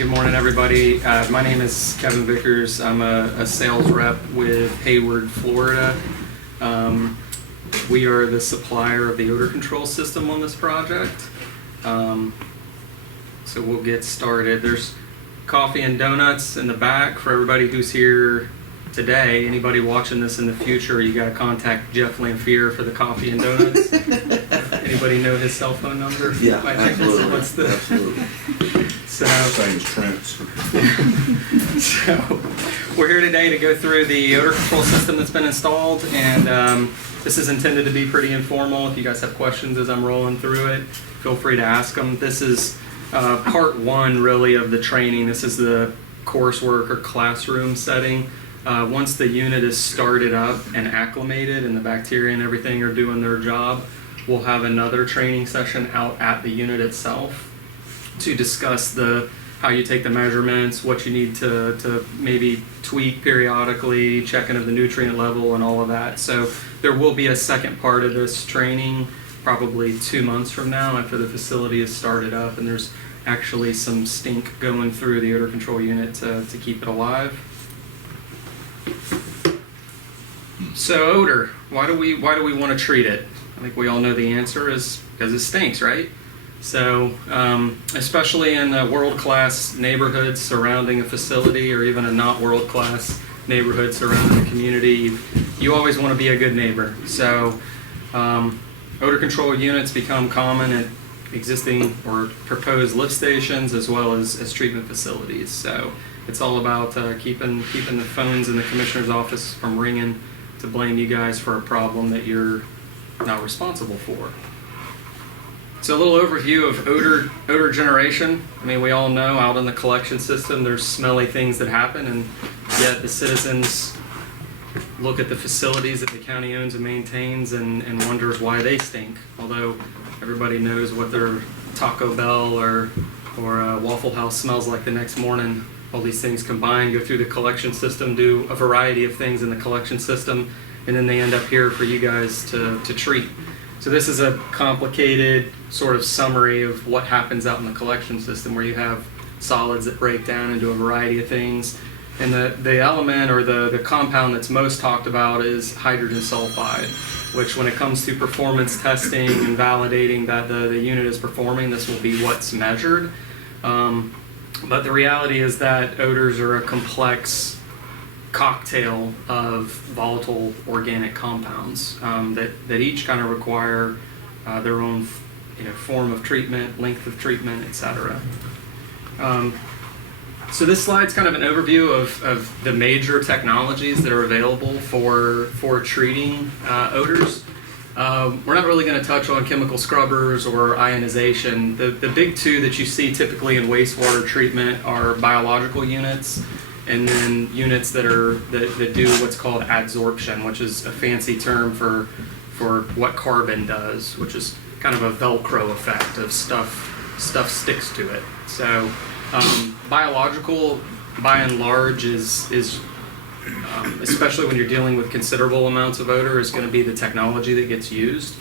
Good morning, everybody. My name is Kevin Vickers. I'm a sales rep with Heyward, Florida. We are the supplier of the odor control system on this project. So we'll get started. There's coffee and donuts in the back for everybody who's here today. Anybody watching this in the future, you got to contact Jeff Lamphere for the coffee and donuts. Anybody know his cell phone number? Yeah, absolutely. Absolutely. So, same as Trent's. So we're here today to go through the odor control system that's been installed, and this is intended to be pretty informal. If you guys have questions as I'm rolling through it, feel free to ask them. This is part one, really, of the training. This is the coursework or classroom setting. Once the unit is started up and acclimated and the bacteria and everything are doing their job, we'll have another training session out at the unit itself to discuss how you take the measurements, what you need to maybe tweak periodically, checking of the nutrient level and all of that. So there will be a second part of this training probably 2 months from now after the facility is started up, and there's actually some stink going through the odor control unit to keep it alive. So odor, why do we want to treat it? I think we all know the answer is because it stinks, right? So especially in world-class neighborhoods surrounding a facility, or even a not world-class neighborhood surrounding a community, you always want to be a good neighbor. So odor control units become common at existing or proposed lift stations as well as treatment facilities. So it's all about keeping the phones in the commissioner's office from ringing to blame you guys for a problem that you're not responsible for. So a little overview of odor generation. I mean, we all know out in the collection system there's smelly things that happen, and yet the citizens look at the facilities that the county owns and maintains and wonders why they stink. Although everybody knows what their Taco Bell or Waffle House smells like the next morning. All these things combined go through the collection system, do a variety of things in the collection system, and then they end up here for you guys to treat. So this is a complicated sort of summary of what happens out in the collection system, where you have solids that break down into a variety of things. And the element or the compound that's most talked about is hydrogen sulfide, which when it comes to performance testing and validating that the unit is performing, this will be what's measured. But the reality is that odors are a complex cocktail of volatile organic compounds that each kind of require their own form of treatment, length of treatment, etc. So this slide's kind of an overview of the major technologies that are available for treating odors. We're not really going to touch on chemical scrubbers or ionization. The big two that you see typically in wastewater treatment are biological units, and then units that do what's called adsorption, which is a fancy term for what carbon does, which is kind of a Velcro effect of stuff sticks to it. So biological, by and large, is especially when you're dealing with considerable amounts of odor, is going to be the technology that gets used.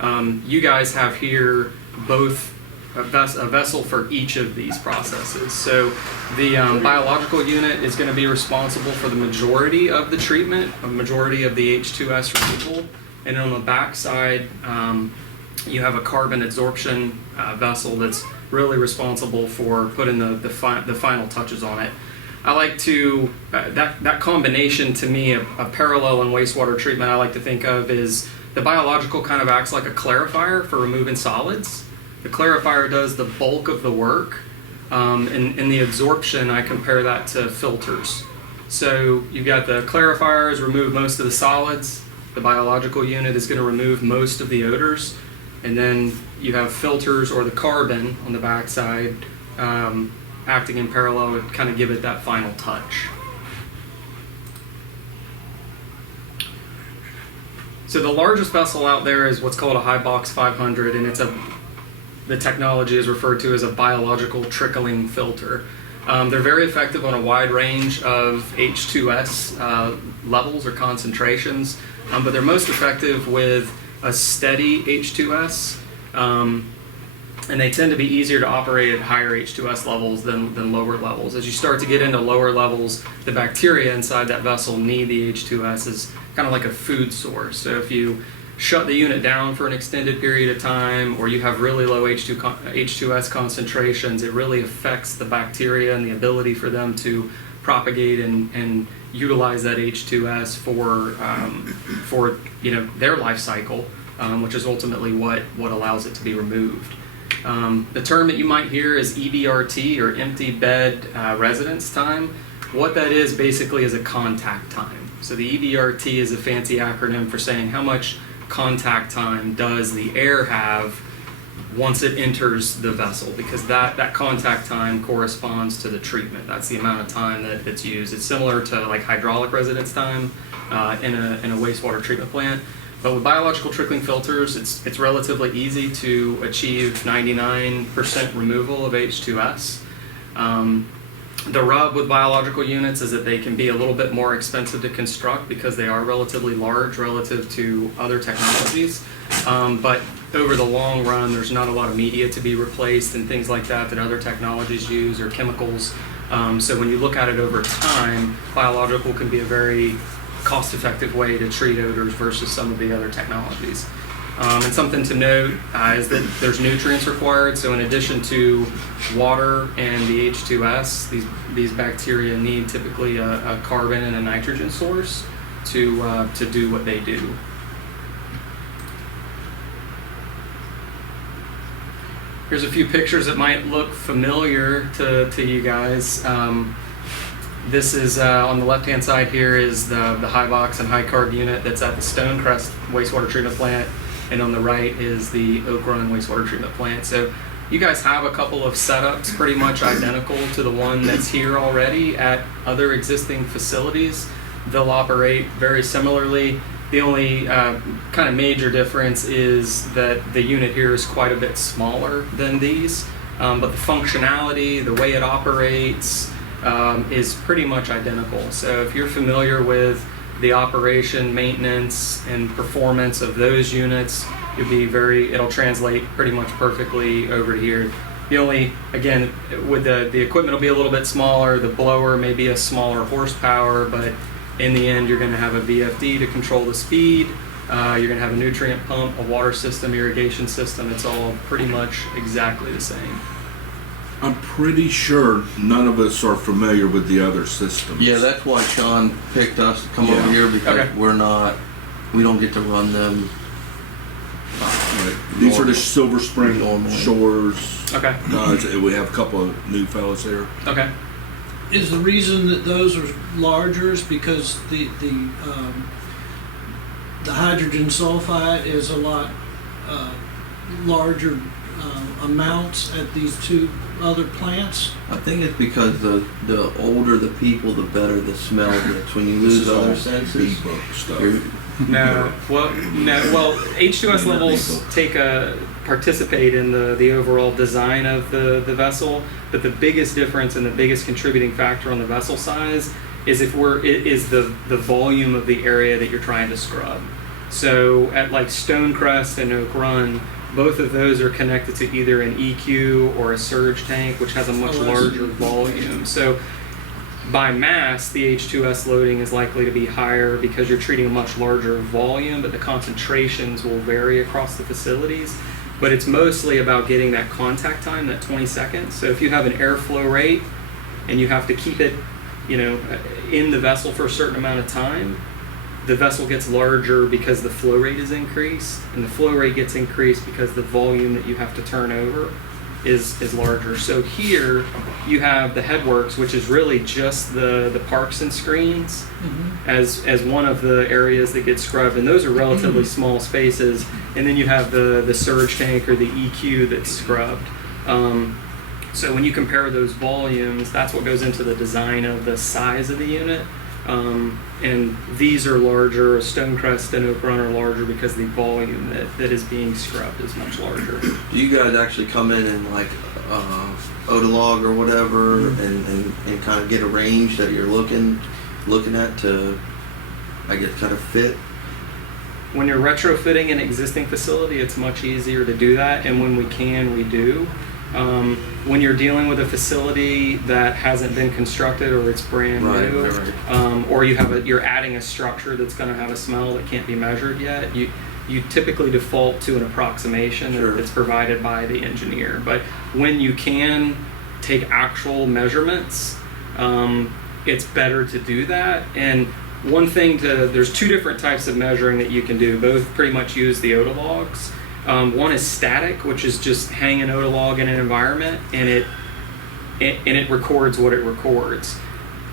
You guys have here both a vessel for each of these processes. So the biological unit is going to be responsible for the majority of the treatment, a majority of the H2S removal, and on the back side you have a carbon adsorption vessel that's really responsible for putting the final touches on it. I like to, that combination to me, a parallel in wastewater treatment I like to think of is the biological kind of acts like a clarifier for removing solids. The clarifier does the bulk of the work, and the adsorption, I compare that to filters. So you've got the clarifiers remove most of the solids, the biological unit is going to remove most of the odors, and then you have filters or the carbon on the backside acting in parallel to kind of give it that final touch. So the largest vessel out there is what's called a Highbox 500, and the technology is referred to as a biological trickling filter. They're very effective on a wide range of H2S levels or concentrations, but they're most effective with a steady H2S. and they tend to be easier to operate at higher H2S levels than lower levels. As you start to get into lower levels, the bacteria inside that vessel need the H2S as kind of like a food source. So if you shut the unit down for an extended period of time, or you have really low H2S concentrations, it really affects the bacteria and the ability for them to propagate and utilize that H2S for their life cycle, which is ultimately what allows it to be removed. The term that you might hear is EBRT, or empty bed residence time. What that is basically is a contact time. So the EBRT is a fancy acronym for saying how much contact time does the air have once it enters the vessel, because that contact time corresponds to the treatment. That's the amount of time that it's used. It's similar to like hydraulic residence time in a wastewater treatment plant. But with biological trickling filters, it's relatively easy to achieve 99% removal of H2S. The rub with biological units is that they can be a little bit more expensive to construct because they are relatively large relative to other technologies. But over the long run, there's not a lot of media to be replaced and things like that other technologies use, or chemicals. So when you look at it over time, biological can be a very cost-effective way to treat odors versus some of the other technologies. And something to note is that there's nutrients required. So in addition to water and the H2S, these bacteria need typically a carbon and a nitrogen source to do what they do. Here's a few pictures that might look familiar to you guys. This is on the left-hand side here is the high box and high carb unit that's at the Stonecrest wastewater treatment plant, and on the right is the Oak Run wastewater treatment plant. So you guys have a couple of setups pretty much identical to the one that's here already at other existing facilities. They'll operate very similarly. The only kind of major difference is that the unit here is quite a bit smaller than these, but the functionality, the way it operates, is pretty much identical. So if you're familiar with the operation, maintenance, and performance of those units, it'll translate pretty much perfectly over to here. The only, again, with the equipment will be a little bit smaller, the blower may be a smaller horsepower, but in the end you're going to have a VFD to control the speed, you're going to have a nutrient pump, a water system, irrigation system. It's all pretty much exactly the same. I'm pretty sure none of us are familiar with the other systems. Yeah, that's why Sean picked us to come over here, because we don't get to run them. Right. These are the Silver Spring Shores. Okay. We have a couple of new fellas here. Okay. Is the reason that those are larger is because the hydrogen sulfide is a lot larger amounts at these two other plants? I think it's because the older the people, the better the smell gets. When you lose other senses, No. Well, H2S levels participate in the overall design of the vessel, but the biggest difference and the biggest contributing factor on the vessel size is the volume of the area that you're trying to scrub. So at like Stonecrest and Oak Run, both of those are connected to either an EQ or a surge tank, which has a much larger volume. So by mass, the H2S loading is likely to be higher because you're treating a much larger volume, but the concentrations will vary across the facilities. But it's mostly about getting that contact time, that 20 seconds. So if you have an airflow rate and you have to keep it, in the vessel for a certain amount of time, the vessel gets larger because the flow rate is increased, and the flow rate gets increased because the volume that you have to turn over is larger. So here you have the headworks, which is really just the parks and screens as one of the areas that get scrubbed, and those are relatively small spaces. And then you have the surge tank or the EQ that's scrubbed. So when you compare those volumes, that's what goes into the design of the size of the unit. And these are larger. Stonecrest and Oak Run are larger because the volume that is being scrubbed is much larger. do you guys actually come in and like Odalog or whatever, and kind of get a range that you're looking at to, I guess, kind of fit when you're retrofitting an existing facility, it's much easier to do that, and when we can, we do. When you're dealing with a facility that hasn't been constructed or it's brand new, or you're adding a structure that's going to have a smell that can't be measured yet, you typically default to an approximation that's provided by the engineer. But when you can take actual measurements, it's better to do that. And there's two different types of measuring that you can do. Both pretty much use the OTA logs. One is static, which is just hang an OTA log in an environment, and it records what it records.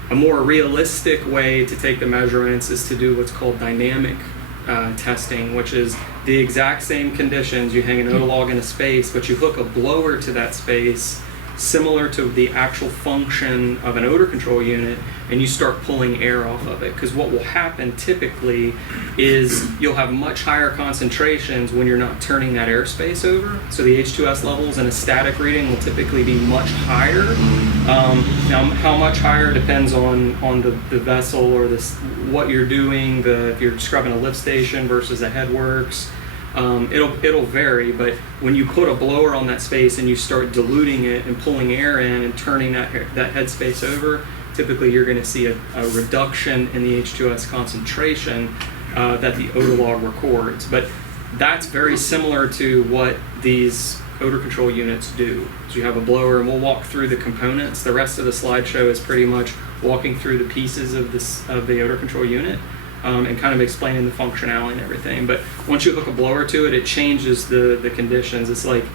A more realistic way to take the measurements is to do what's called dynamic testing, which is the exact same conditions. You hang an OTA log in a space, but you hook a blower to that space, similar to the actual function of an odor control unit, and you start pulling air off of it. Because what will happen typically is you'll have much higher concentrations when you're not turning that airspace over. So the H2S levels in a static reading will typically be much higher. Now, how much higher depends on the vessel or what you're doing. If you're scrubbing a lift station versus a headworks. It'll vary, but when you put a blower on that space and you start diluting it and pulling air in and turning that headspace over, typically you're going to see a reduction in the H2S concentration that the OTA log records. But that's very similar to what these odor control units do. So you have a blower, and we'll walk through the components. The rest of the slideshow is pretty much walking through the pieces of the odor control unit. And kind of explaining the functionality and everything. But once you hook a blower to it, it changes the conditions. It's like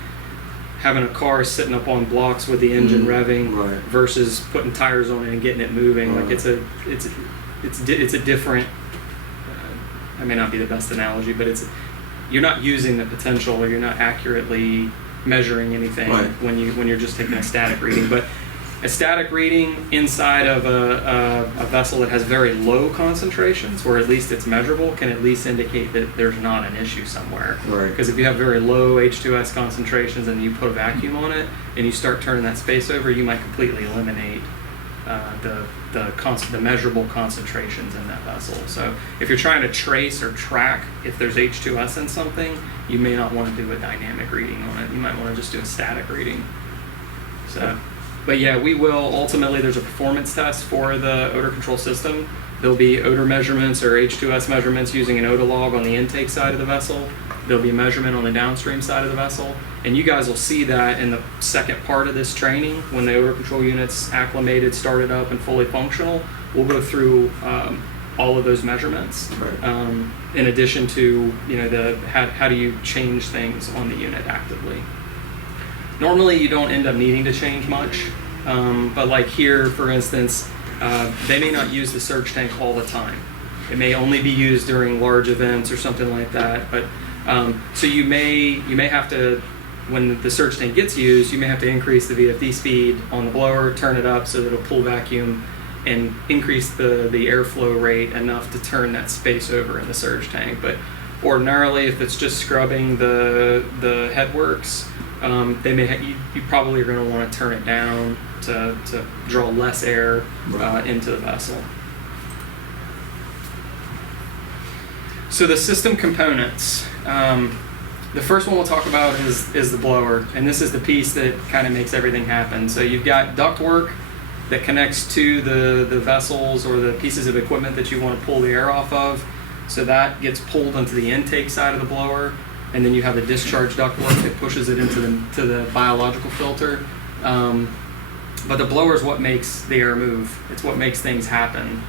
having a car sitting up on blocks with the engine revving versus putting tires on it and getting it moving. Like it's a different. I may not be the best analogy, but you're not using the potential, or you're not accurately measuring anything when you're just taking a static reading. But a static reading inside of a vessel that has very low concentrations, or at least it's measurable, can at least indicate that there's not an issue somewhere. Because if you have very low H2S concentrations and you put a vacuum on it and you start turning that space over, you might completely eliminate the measurable concentrations in that vessel. So if you're trying to trace or track if there's H2S in something, you may not want to do a dynamic reading on it. You might want to just do a static reading. But yeah, we will ultimately, there's a performance test for the odor control system. There'll be odor measurements or H2S measurements using an OTA log on the intake side of the vessel. There'll be a measurement on the downstream side of the vessel. And you guys will see that in the second part of this training when the odor control unit's acclimated, started up, and fully functional. We'll go through all of those measurements. In addition to, how do you change things on the unit actively. Normally, you don't end up needing to change much, but like here, for instance, they may not use the surge tank all the time. It may only be used during large events or something like that. But so you may have to, when the surge tank gets used, you may have to increase the VFD speed on the blower, turn it up so that it'll pull vacuum, and increase the airflow rate enough to turn that space over in the surge tank. But ordinarily, if it's just scrubbing the headworks, you probably are going to want to turn it down to draw less air into the vessel. So the system components. The first one we'll talk about is the blower, and this is the piece that kind of makes everything happen. So you've got ductwork that connects to the vessels or the pieces of equipment that you want to pull the air off of. So that gets pulled into the intake side of the blower. And then you have the discharge ductwork that pushes it into the biological filter. But the blower is what makes the air move. It's what makes things happen.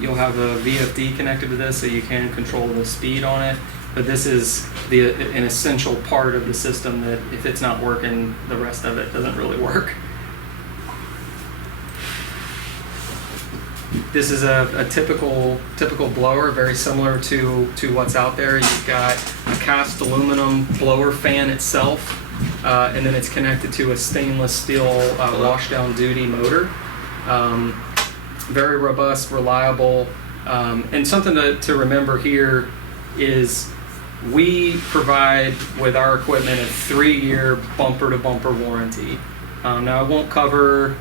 You'll have a VFD connected to this, so you can control the speed on it. But this is an essential part of the system that if it's not working, the rest of it doesn't really work. This is a typical blower, very similar to what's out there. You've got a cast aluminum blower fan itself, and then it's connected to a stainless steel washdown duty motor. Very robust, reliable, and something to remember here is we provide with our equipment a 3-year bumper-to-bumper warranty. Now, I won't cover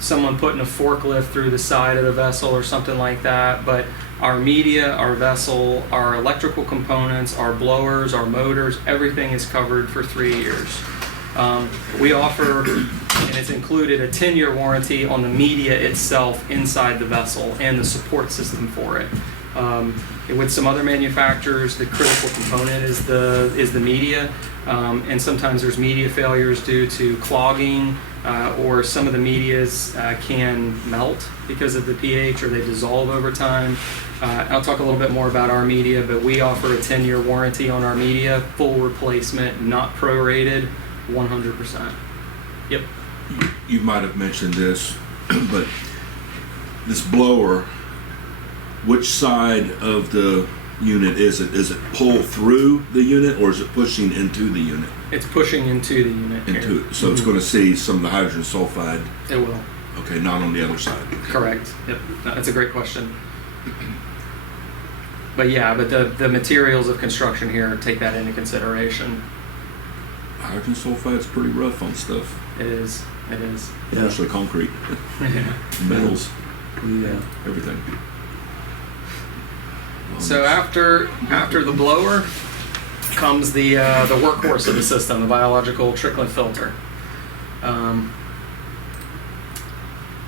someone putting a forklift through the side of the vessel or something like that, but our media, our vessel, our electrical components, our blowers, our motors, everything is covered for 3 years. We offer, and it's included, a 10-year warranty on the media itself inside the vessel and the support system for it. With some other manufacturers, the critical component is the media, and sometimes there's media failures due to clogging, or some of the medias can melt because of the pH, or they dissolve over time. I'll talk a little bit more about our media, but we offer a 10-year warranty on our media, full replacement, not prorated, 100%. Yep. You might have mentioned this, but this blower, which side of the unit is it? Is it pull through the unit, or is it pushing into the unit? It's pushing into the unit. Into it. So it's going to see some of the hydrogen sulfide. It will. Okay, not on the other side. Correct. Yep. That's a great question. But yeah, but the materials of construction here take that into consideration. Hydrogen sulfide's pretty rough on stuff, It is. It is. especially concrete, Yeah. metals, Yeah. everything. So after the blower comes the workhorse of the system, the biological trickling filter. I'm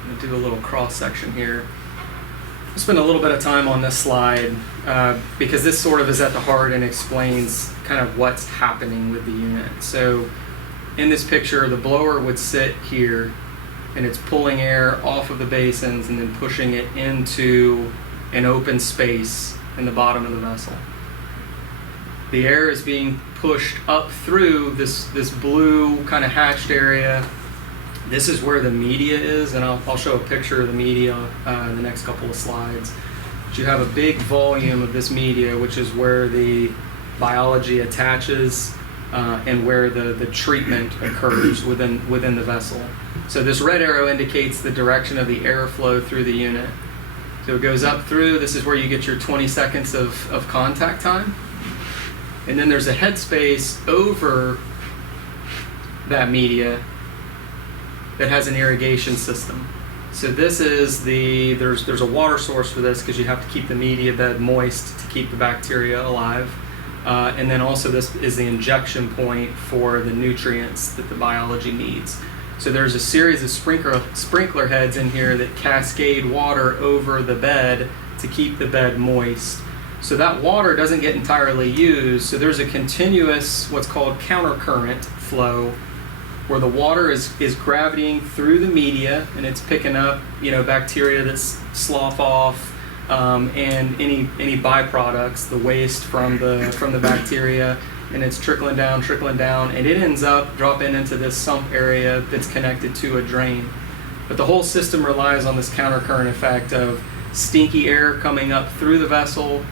going to do a little cross section here. I'll spend a little bit of time on this slide because this sort of is at the heart and explains kind of what's happening with the unit. So in this picture, the blower would sit here and it's pulling air off of the basins and then pushing it into an open space in the bottom of the vessel. The air is being pushed up through this blue kind of hatched area. This is where the media is, and I'll show a picture of the media in the next couple of slides. But you have a big volume of this media, which is where the biology attaches and where the treatment occurs within the vessel. So this red arrow indicates the direction of the airflow through the unit. So it goes up through, this is where you get your 20 seconds of contact time. And then there's a headspace over that media that has an irrigation system. So this is there's a water source for this because you have to keep the media bed moist to keep the bacteria alive. And then also this is the injection point for the nutrients that the biology needs. So there's a series of sprinkler heads in here that cascade water over the bed to keep the bed moist. So that water doesn't get entirely used. So there's a continuous, what's called countercurrent flow, where the water is gravitating through the media and it's picking up, bacteria that slough off and any byproducts, the waste from the bacteria, and it's trickling down, and it ends up dropping into this sump area that's connected to a drain. But the whole system relies on this countercurrent effect of stinky air coming up through the vessel.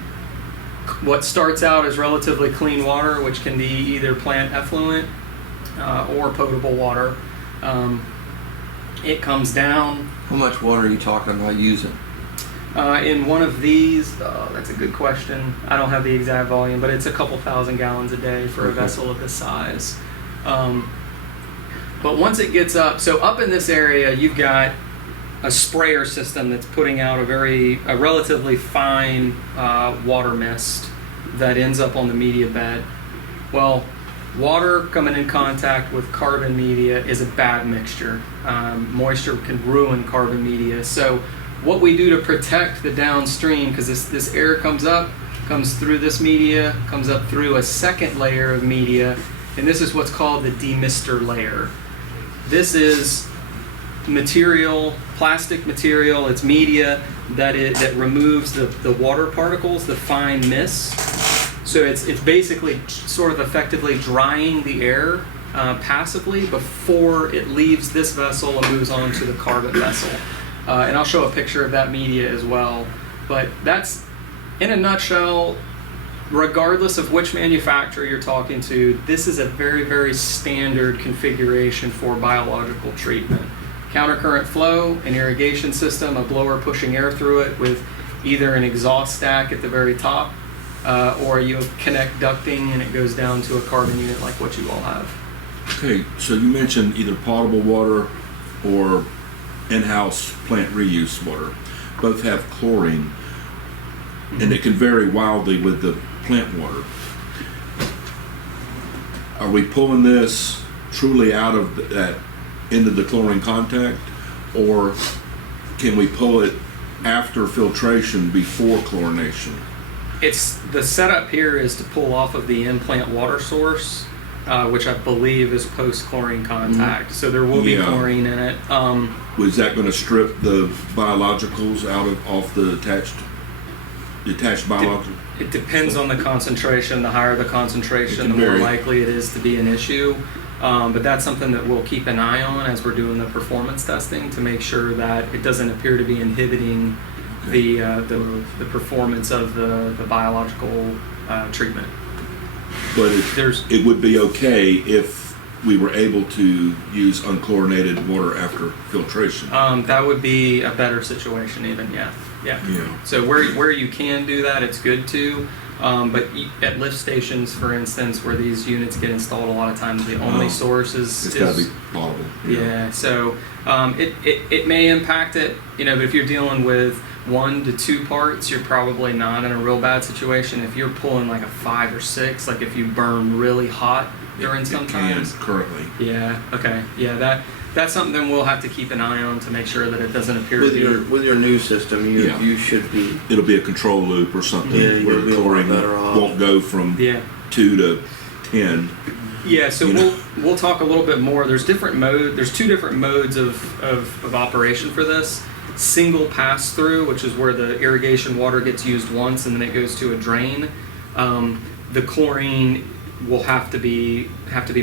What starts out as relatively clean water, which can be either plant effluent or potable water. It comes down. How much water are you talking about using? In one of these, that's a good question. I don't have the exact volume, but it's a couple thousand gallons a day for a vessel of this size. But once it gets up, so up in this area, you've got a sprayer system that's putting out a relatively fine water mist that ends up on the media bed. Well, water coming in contact with carbon media is a bad mixture. Moisture can ruin carbon media. So what we do to protect the downstream, because this air comes through this media, comes up through a second layer of media, and this is what's called the demister layer. This is plastic material, it's media that removes the water particles, the fine mist. So it's basically sort of effectively drying the air passively before it leaves this vessel and moves on to the carbon vessel. And I'll show a picture of that media as well. But that's, in a nutshell, regardless of which manufacturer you're talking to, this is a very, very standard configuration for biological treatment. Countercurrent flow, an irrigation system, a blower pushing air through it with either an exhaust stack at the very top, or you connect ducting and it goes down to a carbon unit like what you all have. Okay, so you mentioned either potable water or in-house plant reuse water. Both have chlorine. and it can vary wildly with the plant water. Are we pulling this truly out of that into the chlorine contact, or can we pull it after filtration before chlorination? It's the setup here is to pull off of the in-plant water source, which I believe is post-chlorine contact. So there will be Yeah. chlorine in it. Was that going to strip the biologicals off the attached biologicals? It depends on the concentration. The higher the concentration, the It can more vary. likely it is to be an issue. But that's something that we'll keep an eye on as we're doing the performance testing to make sure that it doesn't appear to be inhibiting the performance of the biological treatment. But There's it would be okay if we were able to use unchlorinated water after filtration. that would be a better situation even, yeah. Yeah. So where you can do that, it's good to. But at lift stations, for instance, where these units get installed, a lot of times the only source is It's got to be potable. yeah. So it may impact it, but if you're dealing with 1 to 2 parts, you're probably not in a real bad situation. If you're pulling like a 5 or 6, like if you burn really hot during some It can times. currently. Yeah. Okay. Yeah. That's something we'll have to keep an eye on to make sure that it doesn't appear With to be. your new system, Yeah. you should be. It'll be a control loop or something Yeah, you'll where be a lot chlorine better off. won't go from Yeah. 2 to 10. Yeah, so You know? we'll talk a little bit more. There's 2 different modes of operation for this. Single pass through, which is where the irrigation water gets used once and then it goes to a drain. The chlorine will have to be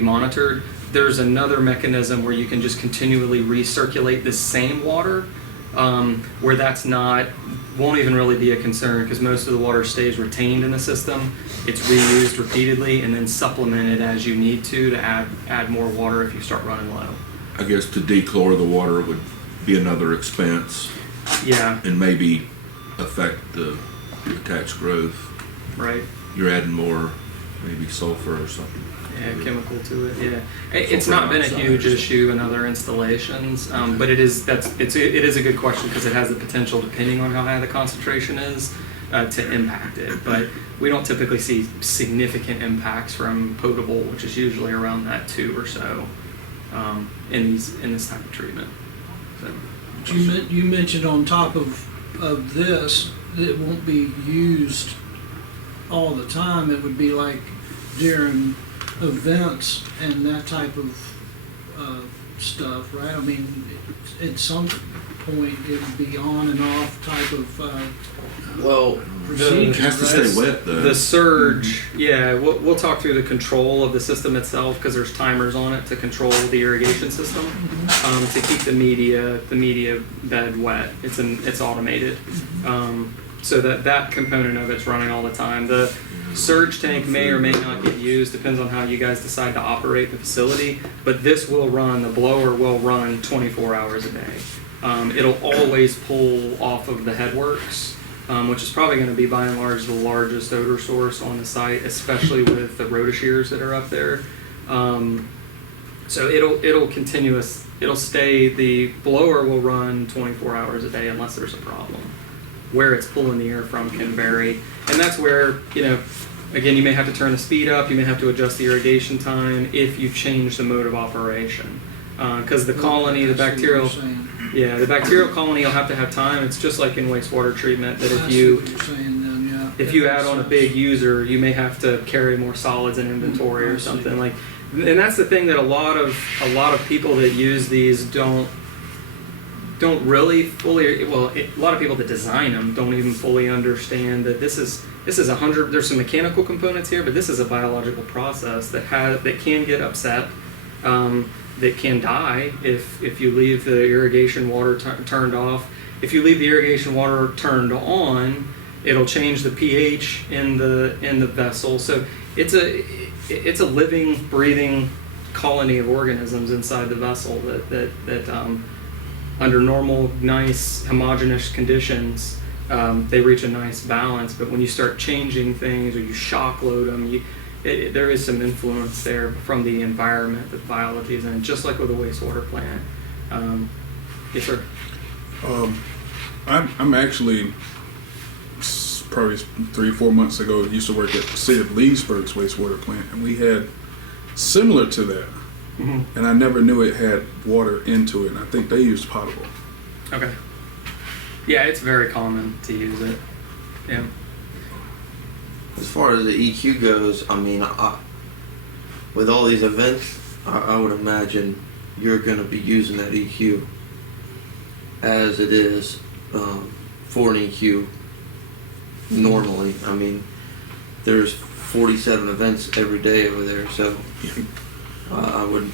monitored. There's another mechanism where you can just continually recirculate this same water, where won't even really be a concern because most of the water stays retained in the system. It's reused repeatedly and then supplemented as you need to add more water if you start running low. I guess to dechlor the water would be another expense Yeah, and maybe affect the attached growth. right. You're adding more, maybe sulfur or something. Yeah, chemical to it. Yeah, it's not been a huge issue in other installations, but it is a good question because it has the potential, depending on how high the concentration is, to impact it. But we don't typically see significant impacts from potable, which is usually around that 2 or so in this type of treatment. So, You mentioned on top of this, that it won't be used all the time. It would be like during events and that type of stuff, right? I mean, at some point it would be on and off type of Well, procedure. It has to right? stay wet though. The surge, yeah, we'll talk through the control of the system itself because there's timers on it to control the irrigation system to keep the media bed wet. It's automated, so that component of it's running all the time. The surge tank may or may not get used, depends on how you guys decide to operate the facility. But this will run, the blower will run 24 hours a day. It'll always pull off of the headworks. Which is probably going to be by and large the largest odor source on the site, especially with the rotoshears that are up there. So it'll stay, the blower will run 24 hours a day unless there's a problem. Where it's pulling the air from can vary. And that's where, again, you may have to turn the speed up, you may have to adjust the irrigation time if you change the mode of operation. Because the colony, the I see what you're bacterial... saying. Yeah, the bacterial colony will have to have time. It's just like in wastewater treatment that I if see you what you're saying then, yeah. if That you makes add on a sense. big user, you may have to carry more solids in inventory I or see. something like. And that's the thing that a lot of people that use these don't really fully. Well, a lot of people that design them don't even fully understand that this is 100. There's some mechanical components here, but this is a biological process that can get upset. That can die if you leave the irrigation water turned off. If you leave the irrigation water turned on, it'll change the pH in the vessel. So it's a living, breathing colony of organisms inside the vessel that under normal, nice, homogeneous conditions, they reach a nice balance. But when you start changing things or you shock load them, there is some influence there from the environment that biology is in, just like with a wastewater plant. Yes, sir. I'm actually probably 3-4 months ago, used to work at the City of Leesburg's wastewater plant, and we had similar to that. And I never knew it had water into it, and I think they used potable. Okay. Yeah, it's very common to use it. Yeah. As far as the EQ goes, I mean, with all these events, I would imagine you're going to be using that EQ as it is for an EQ normally. I mean, there's 47 events every day over there, so I would.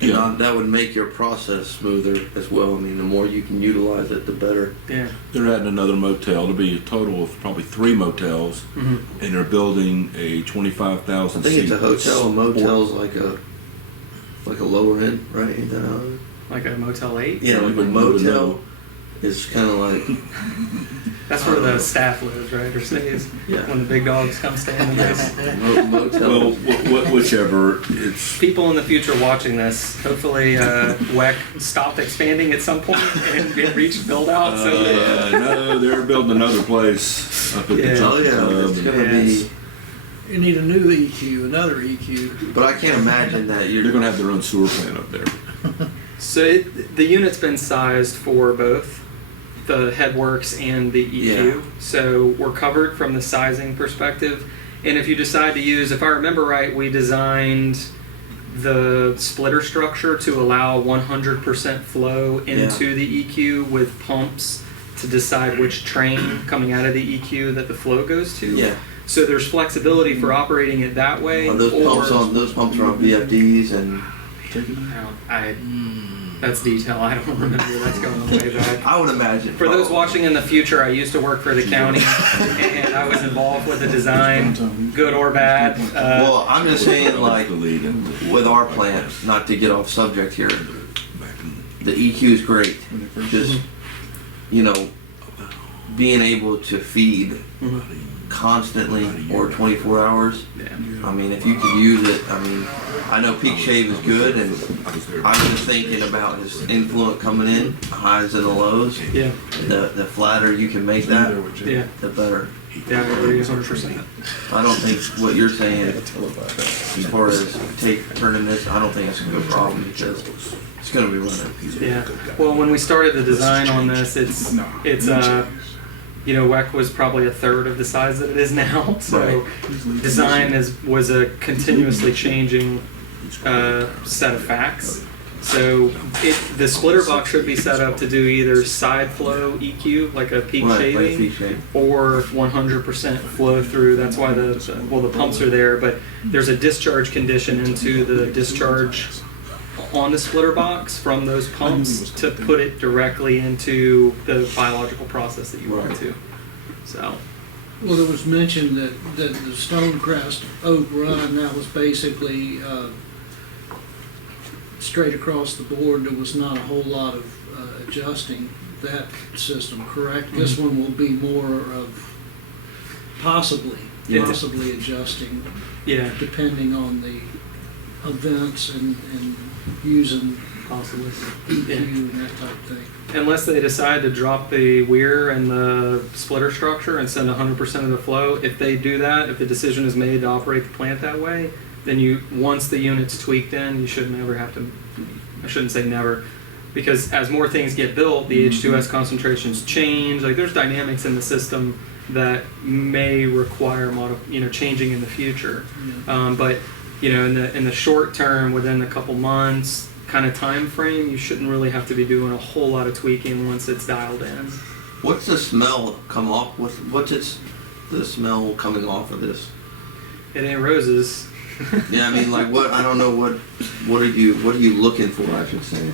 Yeah. That would make your process smoother as well. I mean, the more you can utilize it, the better. Yeah. They're adding another motel. There'll be a total of probably 3 motels, and they're building a 25,000 I think it's a hotel. A sport- motel's like a lower end, right? Ain't that how it is? Like a Motel 8? Yeah, like a motel is kind of like. That's where the staff lives, right? Or stays Yeah. when the big dogs come stay in the base. Motel. Well, whichever. It's People in the future watching this, hopefully WEC stopped expanding at some point and it reached build out. no, they're building another place up at Yeah. the jump Oh yeah, club. it's gonna Yes. be. You need a new EQ, another EQ. But I can't imagine that They're you're. going to have their own sewer plant up there. So the unit's been sized for both the headworks and the EQ. Yeah. So we're covered from the sizing perspective. And if you decide to use, if I remember right, we designed the splitter structure to allow 100% flow into the EQ with pumps to decide which train coming out of the EQ that the flow goes to. Yeah. So there's flexibility for operating it that way. Those pumps are on VFDs and. That's detail. I don't remember. That's going way back. I would imagine. For those watching in the future, I used to work for the county, and I was involved with the design, good or bad. Well, I'm just saying, like, The lead in the- with our plant, not to get off subject here, the EQ is great. Just, being able to feed constantly or 24 hours. Yeah. I mean, if you could use it, I mean, I know peak shave is good, and I was just thinking about his influence coming in, the highs and the lows. Yeah. The flatter you can make that, Yeah. the better. Yeah, I agree 100%. I don't think what you're saying, as far as turning this, I don't think it's gonna be a problem because it's gonna be running. Yeah. Well, when we started the design on this, it's WEC was probably a third of the size that it is now. So design was a continuously changing set of facts. So the splitter box should be set up to do either side flow EQ, like a peak shaving, peak shave. or 100% flow through. That's why the pumps are there, but there's a discharge condition into the discharge on the splitter box from those pumps to put it directly into the biological process that you want to. So. Well, there was mention that the Stonecrest Oak Run, that was basically straight across the board. There was not a whole lot of adjusting that system, correct? This one will be more of possibly adjusting, depending on the events and using Possibly. EQ and that type of thing. Unless they decide to drop the weir and the splitter structure and send 100% of the flow, if they do that, if the decision is made to operate the plant that way, then once the unit's tweaked in, you should never have to, I shouldn't say never, because as more things get built, the H2S concentrations change. Like there's dynamics in the system that may require changing in the future. But in the short term, within a couple months kind of time frame, you shouldn't really have to be doing a whole lot of tweaking once it's dialed in. What's the smell come off? The smell coming off of this? It ain't roses. Yeah, I mean, like what? I don't know what are you looking for? I should say.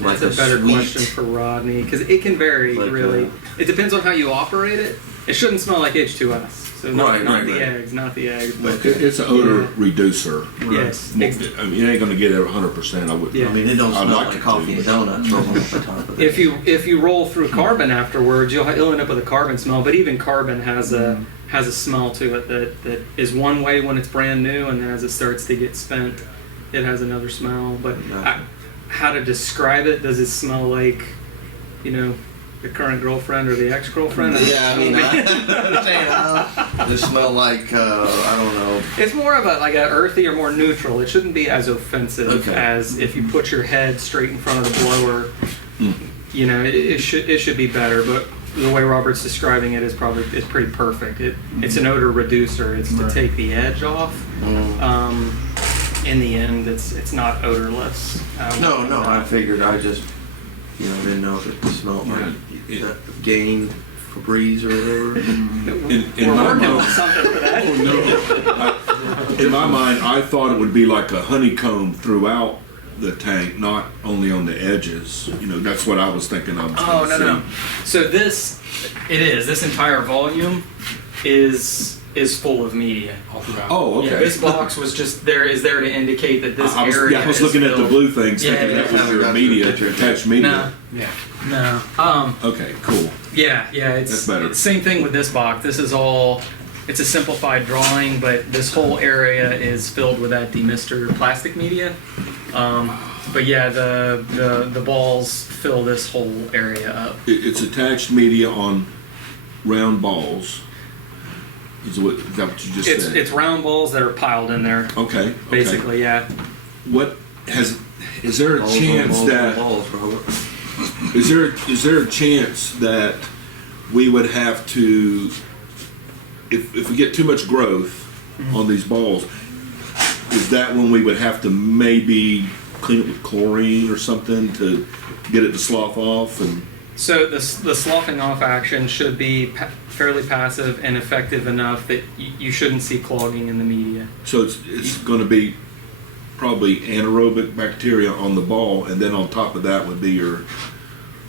That's a better question for Rodney, because it can vary, really. It depends on how you operate it. It shouldn't smell like H2S. So not the eggs. But It's an odor reducer. Yes. I mean, you ain't going to get it 100%. I wouldn't. Yeah. I mean, it don't I'd smell like like it coffee to. and donuts rolling off the top of it. if you roll through carbon afterwards, you'll end up with a carbon smell. But even carbon has a smell to it that is one way when it's brand new, and then as it starts to get spent, it has another smell. But how to describe it? Does it smell like, the current girlfriend or the ex-girlfriend. Yeah, I mean, I understand. They smell like I don't know. It's more of like a earthy or more neutral. It shouldn't be as offensive as if you put your head straight in front of the blower. You know, it should be better. But the way Robert's describing it is pretty perfect. It's an odor reducer. It's to take the edge off. In the end, it's not odorless. No, I figured. I just didn't know if it smelled like Gain Febreze or whatever. We're working on something for that. In my mind, I thought it would be like a honeycomb throughout the tank, not only on the edges. That's what I was thinking of. Oh, no. So this entire volume is full of media. Oh, okay. Yeah, this box was just there to indicate that this area. I was looking at the blue things, thinking that was your media, attached media. No. Okay, cool. Yeah. That's better. It's same thing with this box. This is all. It's a simplified drawing, but this whole area is filled with that demister plastic media. But yeah, the balls fill this whole area up. It's attached media on round balls. Is that what you just said? It's round balls that are piled in there. Okay. Basically, yeah. Is there a chance that is there a chance that we would have to, if we get too much growth on these balls, is that when we would have to maybe clean it with chlorine or something to get it to slough off? And so the sloughing off action should be fairly passive and effective enough that you shouldn't see clogging in the media. So it's going to be probably anaerobic bacteria on the ball, and then on top of that would be your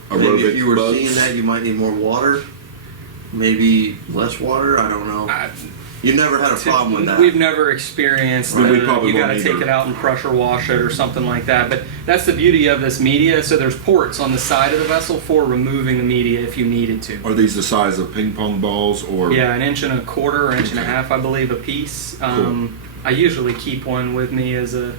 aerobic Maybe if you were bugs. seeing that, you might need more water. Maybe less water. I don't know. You never had a problem with that. We've never experienced we probably you got to won't take either. it out and pressure wash it or something like that. But that's the beauty of this media. So there's ports on the side of the vessel for removing the media if you needed to. Are these the size of ping pong balls, or? Yeah, 1.25 inches or 1.5 inches, I believe, a piece. Cool. I usually keep one with me as a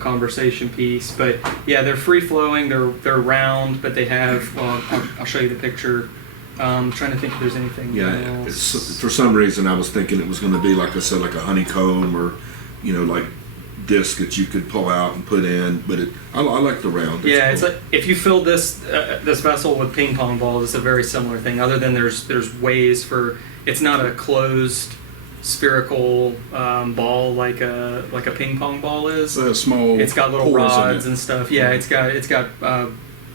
conversation piece. But yeah, they're free flowing. They're round, but they have. Well, I'll show you the picture. Trying to think if there's anything else. For some reason I was thinking it was going to be, like I said, like a honeycomb or, like disc that you could pull out and put in. But I like the round. It's like if you filled this vessel with ping pong balls, it's a very similar thing. Other than there's ways for it's not a closed spherical ball like a ping pong ball is. It's small. It's got little pores in rods it. and stuff. Yeah, it's got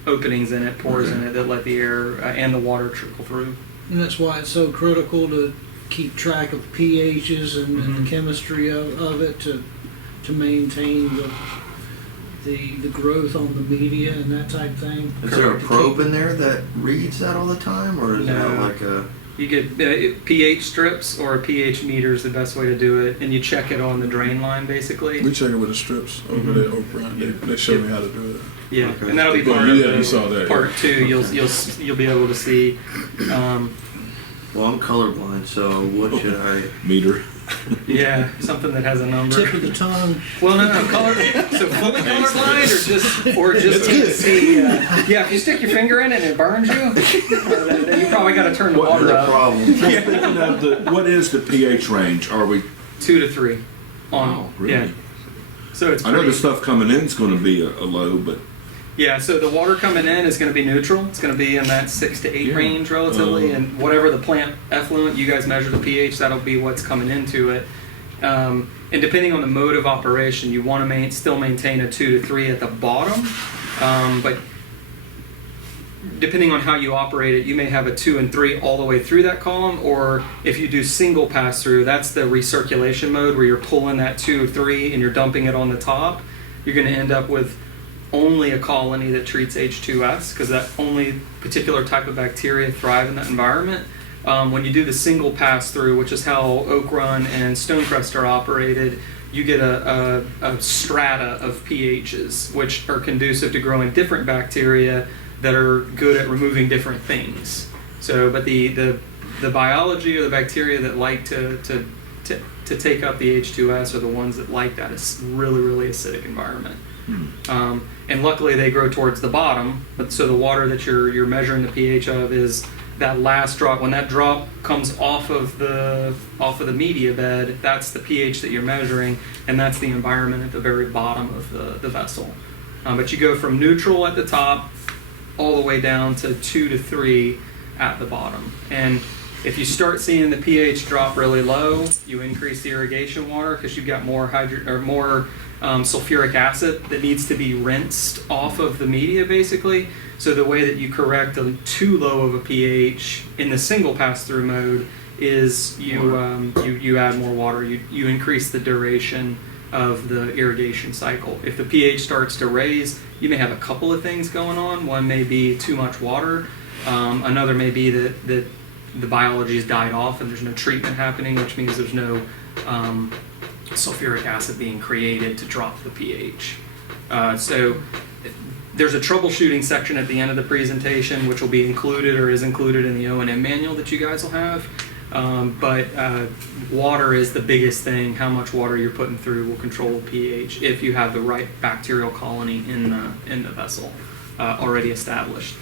openings in it, pores in it that let the air and the water trickle through. And that's why it's so critical to keep track of pHs and the chemistry of it to maintain the growth on the media and that type thing. Is there a probe in there that reads that all the time, or is that like a? You get pH strips or a pH meter is the best way to do it, and you check it on the drain line basically. We check it with the strips over there, Oprah. They show me how to do it. Yeah, Okay. and that'll be part you saw that, of part 2. You'll be able to see. Well, I'm colorblind, so what should I? Meter. Yeah, something that has a number. Tip of the tongue. Well, no, color. So fully colorblind, or just can't see. Yeah, if you stick your finger in it and it burns you, then you probably got to turn the water The up. problem. Speaking of what is the pH range? Are we? 2 to 3. Wow, really? Yeah. So it's. I know pretty- the stuff coming in is going to be a low, but Yeah, so the water coming in is going to be neutral. It's going to be in that 6 to 8 Yeah. range relatively, and whatever the plant effluent, you guys measure the pH, that'll be what's coming into it. And depending on the mode of operation, you want to still maintain a 2 to 3 at the bottom, but depending on how you operate it, you may have a 2 and 3 all the way through that column, or if you do single pass through, that's the recirculation mode where you're pulling that 2 or 3 and you're dumping it on the top. You're going to end up with only a colony that treats H2S because that only particular type of bacteria thrive in that environment. When you do the single pass through, which is how Oak Run and Stonecrest are operated, you get a strata of pHs, which are conducive to growing different bacteria that are good at removing different things. So, but the biology or the bacteria that like to take up the H2S are the ones that like that really, really acidic environment. And luckily they grow towards the bottom, but so the water that you're measuring the pH of is that last drop. When that drop comes off of the media bed, that's the pH that you're measuring, and that's the environment at the very bottom of the vessel. But you go from neutral at the top all the way down to 2 to 3 at the bottom. And if you start seeing the pH drop really low, you increase the irrigation water because you've got more sulfuric acid that needs to be rinsed off of the media, basically. So the way that you correct too low of a pH in the single pass-through mode is you add more water. You increase the duration of the irrigation cycle. If the pH starts to raise, you may have a couple of things going on. One may be too much water. Another may be that the biology has died off and there's no treatment happening, which means there's no sulfuric acid being created to drop the pH. So there's a troubleshooting section at the end of the presentation, which will be included or is included in the O&M manual that you guys will have. But water is the biggest thing. How much water you're putting through will control the pH if you have the right bacterial colony in the vessel already established.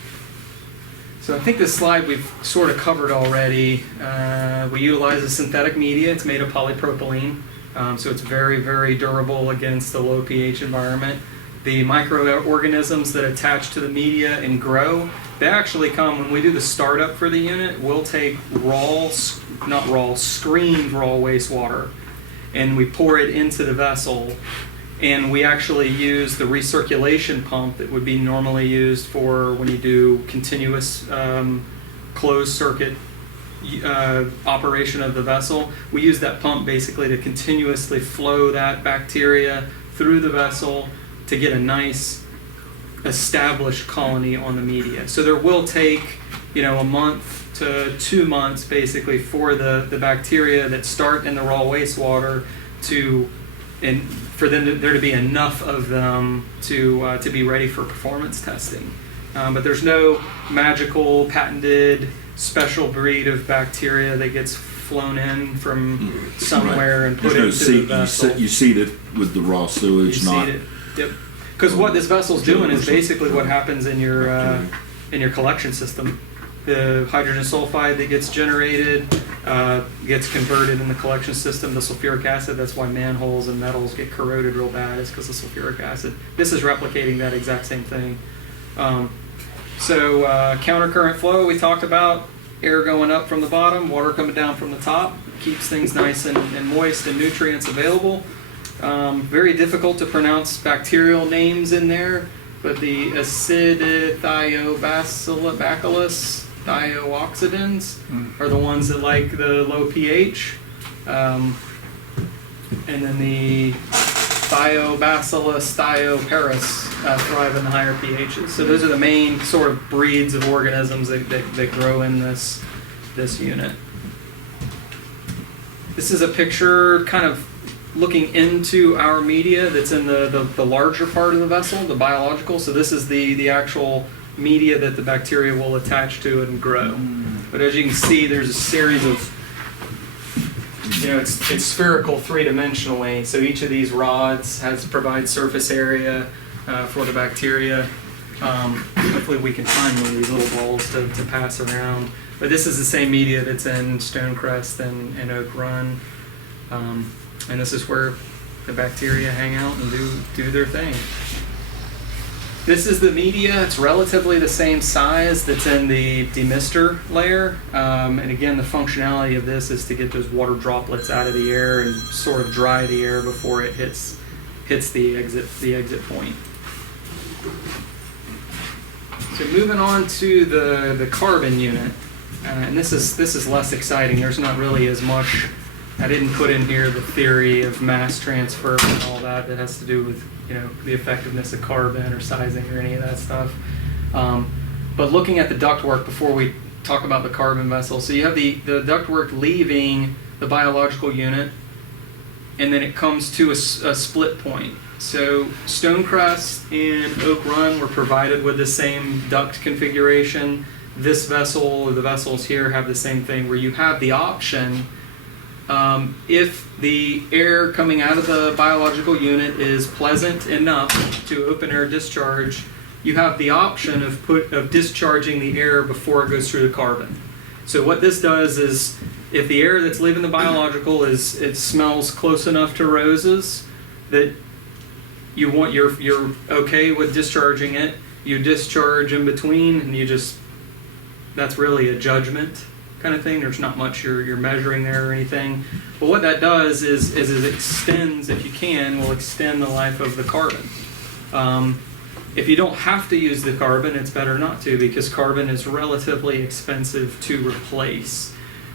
So I think this slide we've sort of covered already. We utilize a synthetic media. It's made of polypropylene, so it's very, very durable against the low pH environment. The microorganisms that attach to the media and grow, they actually come, when we do the startup for the unit, we'll take screened raw wastewater, and we pour it into the vessel, and we actually use the recirculation pump that would be normally used for when you do continuous closed circuit operation of the vessel. We use that pump basically to continuously flow that bacteria through the vessel to get a nice established colony on the media. So there will take, a month to 2 months basically for the bacteria that start in the raw wastewater for there to be enough of them to be ready for performance testing. But there's no magical patented special breed of bacteria that gets flown in from somewhere and put into the vessel. You seed it with the raw sewage, seed it. Yep. Because what this vessel's doing is basically what happens in your collection system. The hydrogen sulfide that gets generated gets converted in the collection system to sulfuric acid. That's why manholes and metals get corroded real bad, is because of sulfuric acid. This is replicating that exact same thing. So countercurrent flow we talked about, air going up from the bottom, water coming down from the top, keeps things nice and moist and nutrients available. Very difficult to pronounce bacterial names in there, but the Acidithiobacillus thiooxidans are the ones that like the low pH. And then the Thiobacillus thioparis thrive in the higher pHs. So those are the main sort of breeds of organisms that grow in this unit. This is a picture kind of looking into our media that's in the larger part of the vessel, the biological. So this is the actual media that the bacteria will attach to it and grow. But as you can see, there's a series of, it's spherical three-dimensionally. So each of these rods provides surface area for the bacteria. Hopefully we can find one of these little balls to pass around. But this is the same media that's in Stonecrest and Oak Run. And this is where the bacteria hang out and do their thing. This is the media. It's relatively the same size that's in the demister layer. And again, the functionality of this is to get those water droplets out of the air and sort of dry the air before it hits the exit point. So moving on to the carbon unit. And this is less exciting. There's not really as much. I didn't put in here the theory of mass transfer and all that has to do with the effectiveness of carbon or sizing or any of that stuff. But looking at the ductwork before we talk about the carbon vessel, so you have the ductwork leaving the biological unit, and then it comes to a split point. So Stonecrest and Oak Run were provided with the same duct configuration. This vessel, or the vessels here, have the same thing where you have the option If the air coming out of the biological unit is pleasant enough to open air discharge, you have the option of discharging the air before it goes through the carbon. So what this does is, if the air that's leaving the biological it smells close enough to roses that you're okay with discharging it, you discharge in between, and that's really a judgment kind of thing. There's not much you're measuring there or anything. But what that does is it extends, if you can, will extend the life of the carbon. If you don't have to use the carbon, it's better not to, because carbon is relatively expensive to replace.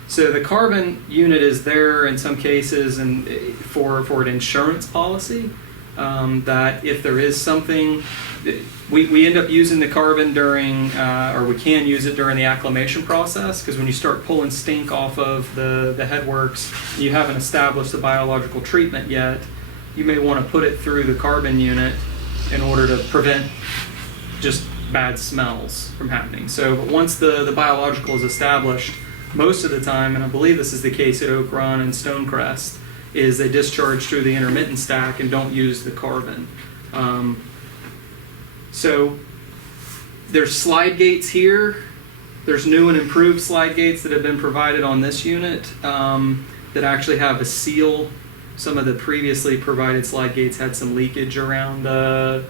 So the carbon unit is there in some cases and for an insurance policy, that if there is something, we end up using the carbon during, or we can use it during the acclimation process, because when you start pulling stink off of the headworks, and you haven't established the biological treatment yet, you may want to put it through the carbon unit in order to prevent just bad smells from happening. So but once the biological is established, most of the time, and I believe this is the case at Oak Run and Stonecrest, is they discharge through the intermittent stack and don't use the carbon. So there's slide gates here. There's new and improved slide gates that have been provided on this unit that actually have a seal. Some of the previously provided slide gates had some leakage around the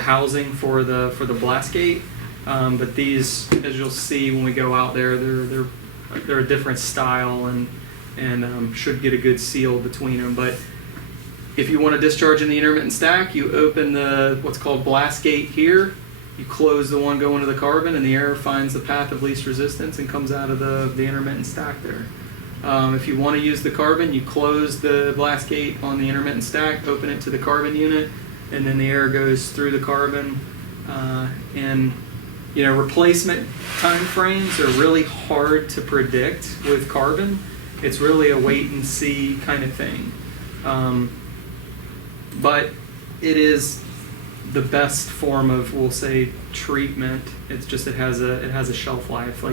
housing for the blast gate, but these, as you'll see when we go out there, they're a different style and should get a good seal between them. But if you want to discharge in the intermittent stack, you open what's called blast gate here. You close the one going to the carbon, and the air finds the path of least resistance and comes out of the intermittent stack there. If you want to use the carbon, you close the blast gate on the intermittent stack, open it to the carbon unit, and then the air goes through the carbon. And replacement time frames are really hard to predict with carbon. It's really a wait and see kind of thing. But it is the best form of, we'll say, treatment. It's just it has a shelf life.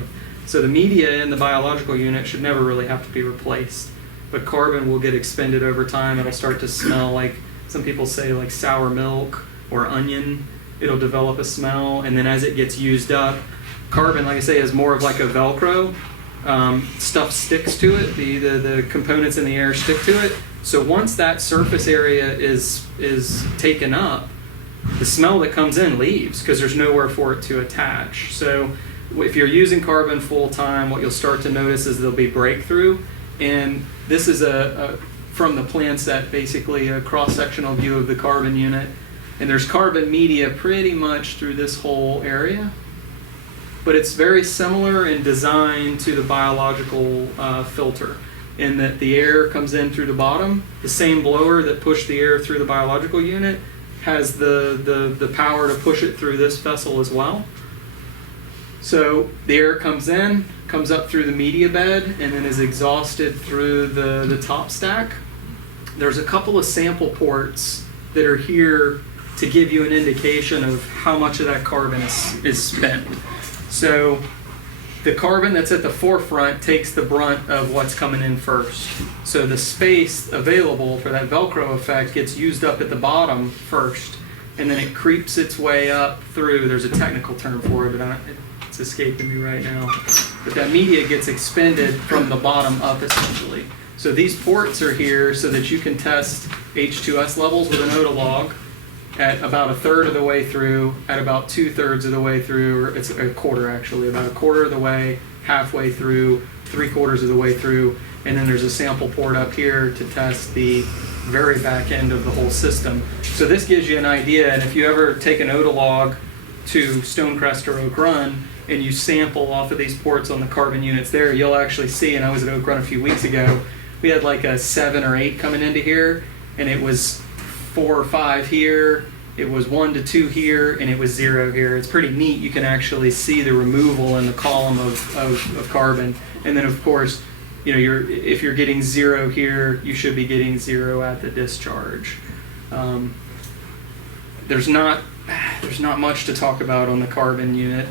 So the media in the biological unit should never really have to be replaced. But carbon will get expended over time. It'll start to smell like, some people say, like sour milk or onion. It'll develop a smell, and then as it gets used up, carbon, like I say, is more of like a Velcro. Stuff sticks to it. The components in the air stick to it. So once that surface area is taken up, the smell that comes in leaves because there's nowhere for it to attach. So if you're using carbon full time, what you'll start to notice is there'll be breakthrough. And this is from the plan set, basically a cross-sectional view of the carbon unit. And there's carbon media pretty much through this whole area. But it's very similar in design to the biological filter, in that the air comes in through the bottom. The same blower that pushed the air through the biological unit has the power to push it through this vessel as well. So the air comes in, comes up through the media bed, and then is exhausted through the top stack. There's a couple of sample ports that are here to give you an indication of how much of that carbon is spent. So the carbon that's at the forefront takes the brunt of what's coming in first. So the space available for that Velcro effect gets used up at the bottom first, and then it creeps its way up through. There's a technical term for it, but it's escaping me right now. But that media gets expended from the bottom up, essentially. So these ports are here so that you can test H2S levels with an otolog at about a third of the way through, at about 2/3 of the way through, or it's a quarter actually, about a quarter of the way, halfway through, 3/4 of the way through, and then there's a sample port up here to test the very back end of the whole system. So this gives you an idea, and if you ever take an otolog to Stonecrest or Oak Run and you sample off of these ports on the carbon units there, you'll actually see, and I was at Oak Run a few weeks ago, we had like a 7 or 8 coming into here, and it was 4 or 5 here, it was 1 to 2 here, and it was 0 here. It's pretty neat. You can actually see the removal in the column of carbon. And then of course, if you're getting 0 here, you should be getting 0 at the discharge. There's not There's not much to talk about on the carbon unit.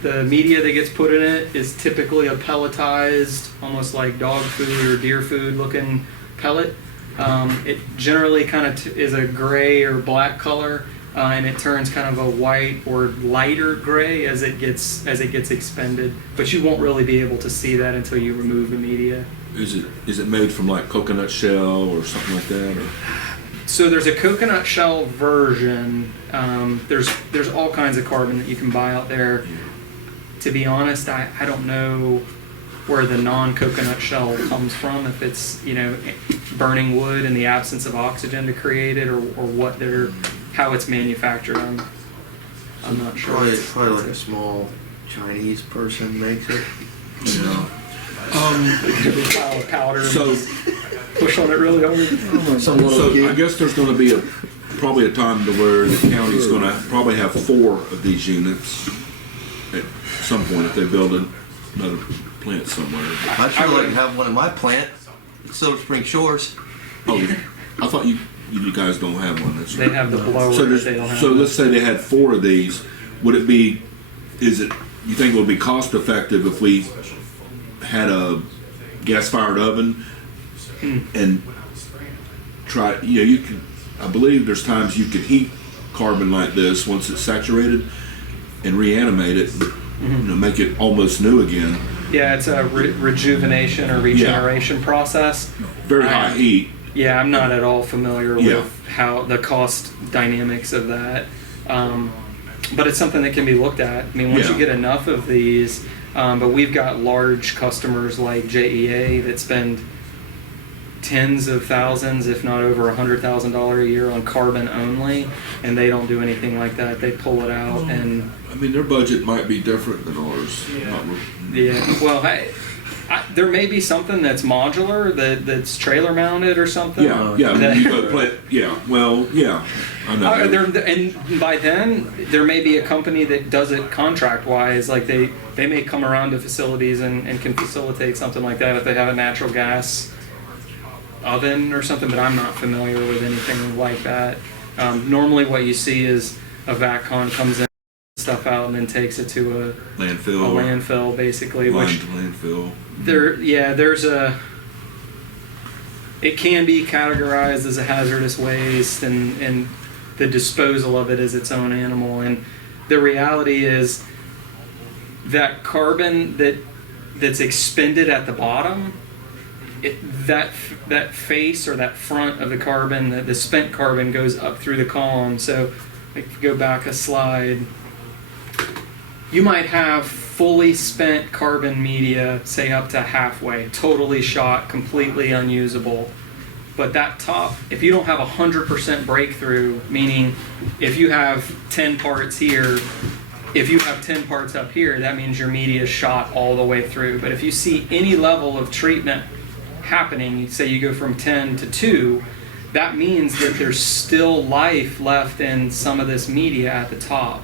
The media that gets put in it is typically a pelletized, almost like dog food or deer food looking pellet. It generally kind of is a gray or black color, and it turns kind of a white or lighter gray as it gets expended. But you won't really be able to see that until you remove the media. Is it made from like coconut shell or something like that? Or? So there's a coconut shell version. There's all kinds of carbon that you can buy out there. To be honest, I don't know where the non-coconut shell comes from. If it's burning wood in the absence of oxygen to create it, or how it's manufactured. I'm not sure. Probably like a small Chinese person makes it. Yeah. Pile of powder. So. Push on it really hard. So I guess there's going to be probably a time to where the county's going to probably have 4 of these units at some point if they build another plant somewhere. I'd sure like to have one in my plant, Silver Spring Shores. Oh, I thought you guys don't have one. That's They right. have the blower. So, they don't have let's say they had 4 of these. Would it be? You think it would be cost effective if we had a gas-fired oven? And try, you can, I believe there's times you can heat carbon like this once it's saturated and reanimate it, make it almost new again. Yeah, it's a rejuvenation or regeneration process. Very high heat. Yeah, I'm not at all familiar with how the cost dynamics of that. But it's something that can be looked at. I mean, once you get enough of these, but we've got large customers like JEA that spend tens of thousands, if not over $100,000 a year on carbon only, and they don't do anything like that. They pull it out, and I mean, their budget might be different than ours. Well, there may be something that's modular, that's trailer mounted or something. Yeah. You go play. I know. And by then, there may be a company that does it contract-wise. Like they may come around to facilities and can facilitate something like that if they have a natural gas oven or something, but I'm not familiar with anything like that. Normally what you see is a VACCON comes in, stuff out, and then takes it to a landfill basically. Landfill. It can be categorized as a hazardous waste, and the disposal of it is its own animal. And the reality is that carbon that's expended at the bottom, that face or that front of the carbon, the spent carbon goes up through the column. So if you go back a slide, you might have fully spent carbon media, say up to halfway, totally shot, completely unusable. But that top, if you don't have 100% breakthrough, meaning if you have 10 parts here, if you have 10 parts up here, that means your media is shot all the way through. But if you see any level of treatment happening, say you go from 10 to 2, that means that there's still life left in some of this media at the top.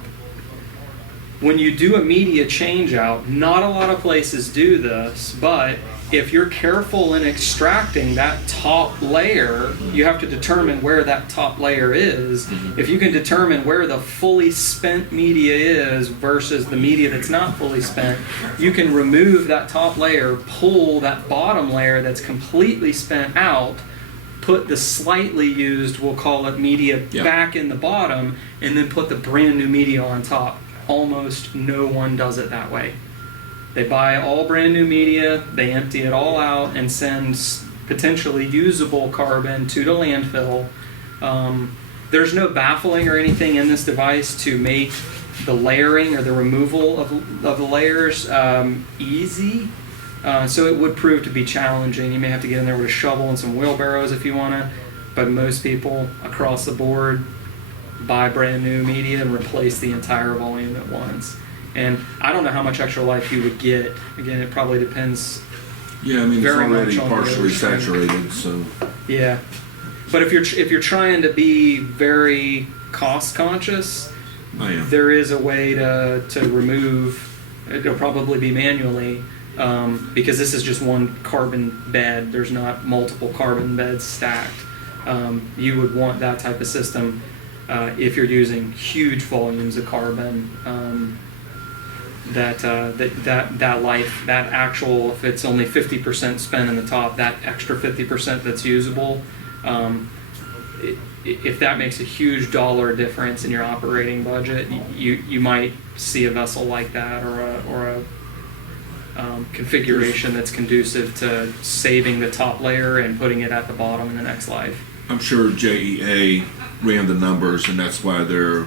When you do a media change out, not a lot of places do this, but if you're careful in extracting that top layer, you have to determine where that top layer is. If you can determine where the fully spent media is versus the media that's not fully spent, you can remove that top layer, pull that bottom layer that's completely spent out, put the slightly used, we'll call it media, back in the bottom, and then put the brand new media on top. Almost no one does it that way. They buy all brand new media, they empty it all out, and send potentially usable carbon to the landfill. There's no baffling or anything in this device to make the layering or the removal of the layers easy. So it would prove to be challenging. You may have to get in there with a shovel and some wheelbarrows if you want to, but most people across the board buy brand new media and replace the entire volume at once. And I don't know how much extra life you would get. Again, it probably depends. Yeah, I mean, it's very already much on partially the other saturated, so. Yeah, but if you're trying to be very cost conscious, there is a way to remove. It'll probably be manually, because this is just one carbon bed. There's not multiple carbon beds stacked. You would want that type of system. if you're using huge volumes of carbon, that life, that actual, if it's only 50% spent in the top, that extra 50% that's usable, if that makes a huge dollar difference in your operating budget, you might see a vessel like that, or a configuration that's conducive to saving the top layer and putting it at the bottom in the next life. I'm sure JEA ran the numbers, and that's why they're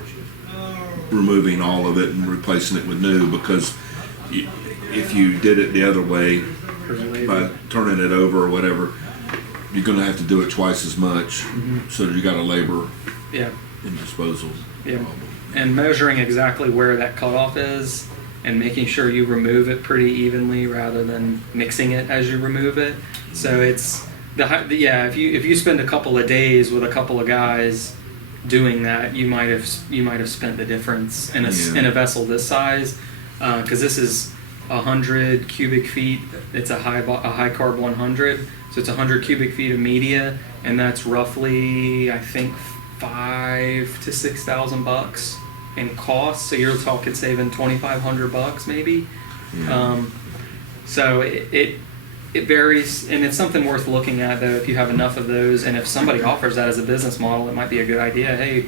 removing all of it and replacing it with new, because if you did it the other way by turning it over or whatever, you're going to have to do it twice as much. So you got a labor and disposal problem. And measuring exactly where that cutoff is and making sure you remove it pretty evenly rather than mixing it as you remove it. So it's if you spend a couple of days with a couple of guys doing that, you might have spent the difference in a vessel this size, because this is 100 cubic feet. It's a high carb 100, so it's 100 cubic feet of media, and that's roughly, I think, $5,000 to $6,000 in cost. So you're talking saving $2,500 maybe. So it varies, and it's something worth looking at, though, if you have enough of those, and if somebody offers that as a business model, it might be a good idea. Hey,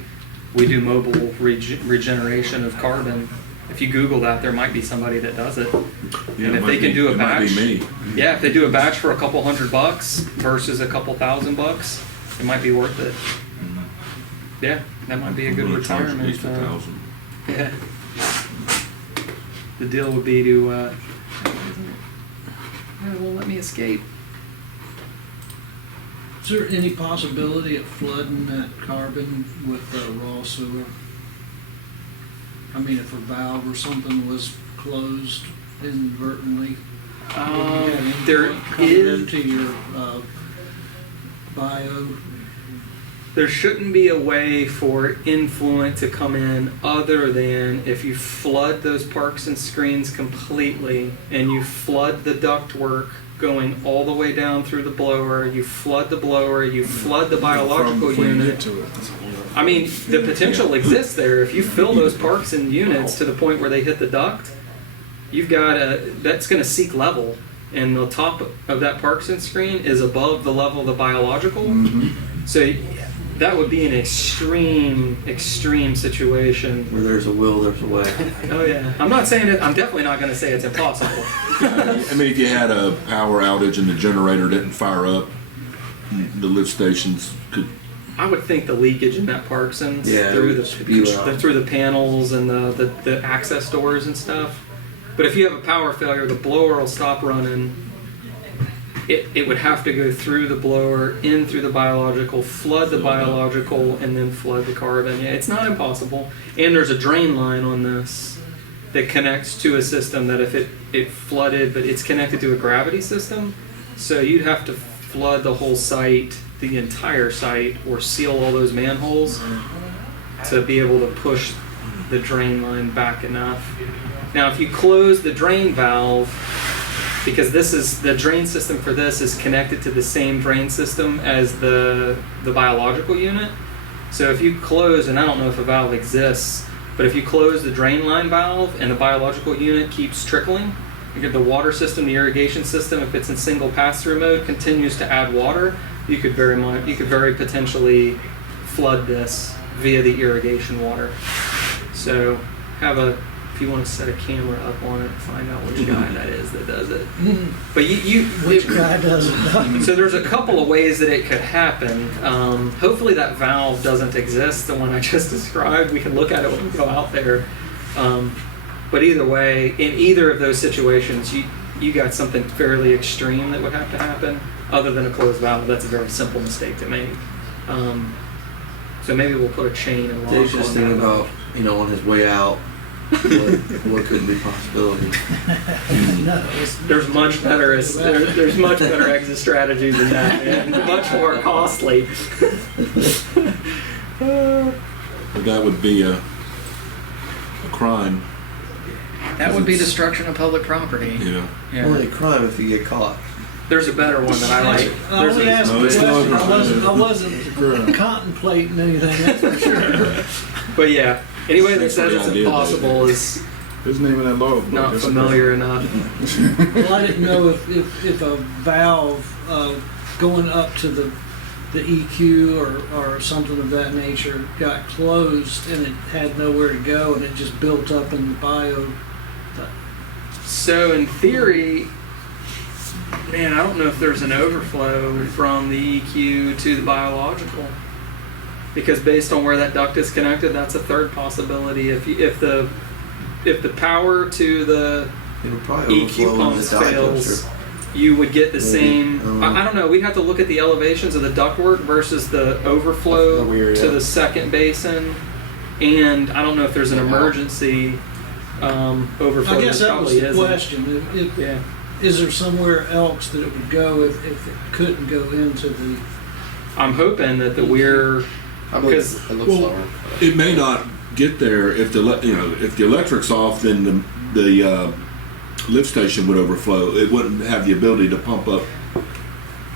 we do mobile regeneration of carbon. If you Google that, there might be somebody that does it. Yeah, and if they can do a batch, it might be me. Yeah, if they do a batch for a couple $100 versus a couple $1,000, it might be worth it. Yeah, that might be a good retirement. At least $1,000. Yeah. The deal would be to. It won't let me escape. Is there any possibility of flooding that carbon with raw sewer? I mean, if a valve or something was closed inadvertently, There is. into your bio. There shouldn't be a way for influent to come in other than if you flood those parks and screens completely, and you flood the ductwork going all the way down through the blower, you flood the blower, you flood the biological Before you unit. get to it. I mean, the potential exists there. If you fill those parks and units to the point where they hit the duct, you've got that's going to seek level, and the top of that parks and screen is above the level of the biological. So that would be an extreme situation. Where there's a will, there's a way. Oh yeah. I'm not saying it. I'm definitely not going to say it's impossible. I mean, if you had a power outage and the generator didn't fire up, the lift stations could. I would think the leakage in that Parkson's Yeah, through it would spew out. through the panels and the access doors and stuff. But if you have a power failure, the blower will stop running. It would have to go through the blower, in through the biological, flood the biological, and then flood the carbon. Yeah, it's not impossible. And there's a drain line on this that connects to a system that if it flooded, but it's connected to a gravity system, so you'd have to flood the whole site, the entire site, or seal all those manholes to be able to push the drain line back enough. Now, if you close the drain valve, because this is the drain system for this is connected to the same drain system as the biological unit. So if you close, and I don't know if a valve exists, but if you close the drain line valve and the biological unit keeps trickling, you get the water system, the irrigation system, if it's in single pass-through mode, continues to add water, you could very potentially flood this via the irrigation water. So if you want to set a camera up on it, find out which guy that is that does it. But Which guy does it? so there's a couple of ways that it could happen. Hopefully that valve doesn't exist, the one I just described. We can look at it when we go out there. But either way, in either of those situations, you got something fairly extreme that would have to happen. Other than a closed valve, that's a very simple mistake to make. So maybe we'll put a chain and lock Dave's just on thinking that. about, on his way out, what could be possibilities. No, There's much better exit strategies than that, man. Much more costly. But that would be a crime. That would be destruction of public property. Yeah. Yeah. Only crime if you get caught. There's a better one that I like. I only asked no, the it's question. not- I wasn't contemplating anything, that's for sure. But yeah, anybody that Thanks for says the it's idea, impossible is His name in that log book. not That's familiar enough. Well, I didn't know if a valve going up to the EQ or something of that nature got closed and it had nowhere to go and it just built up in the bio. So in theory, man, I don't know if there's an overflow from the EQ to the biological, because based on where that duct is connected, that's a third possibility. If the power to the It'll probably EQ overflow in the pumps fails, digester. you would get the Maybe. same. I don't know. We'd have to look at the elevations of the ductwork versus the overflow The weir, to yeah. the second basin, and I don't know if there's an emergency overflow. I guess There that was probably the isn't. question. Yeah. Is there somewhere else that it would go if it couldn't go into the? I'm hoping that the weir. I Because- believe it looks Well, lower. It may not get there if if the electric's off, then the lift station would overflow. It wouldn't have the ability to pump up.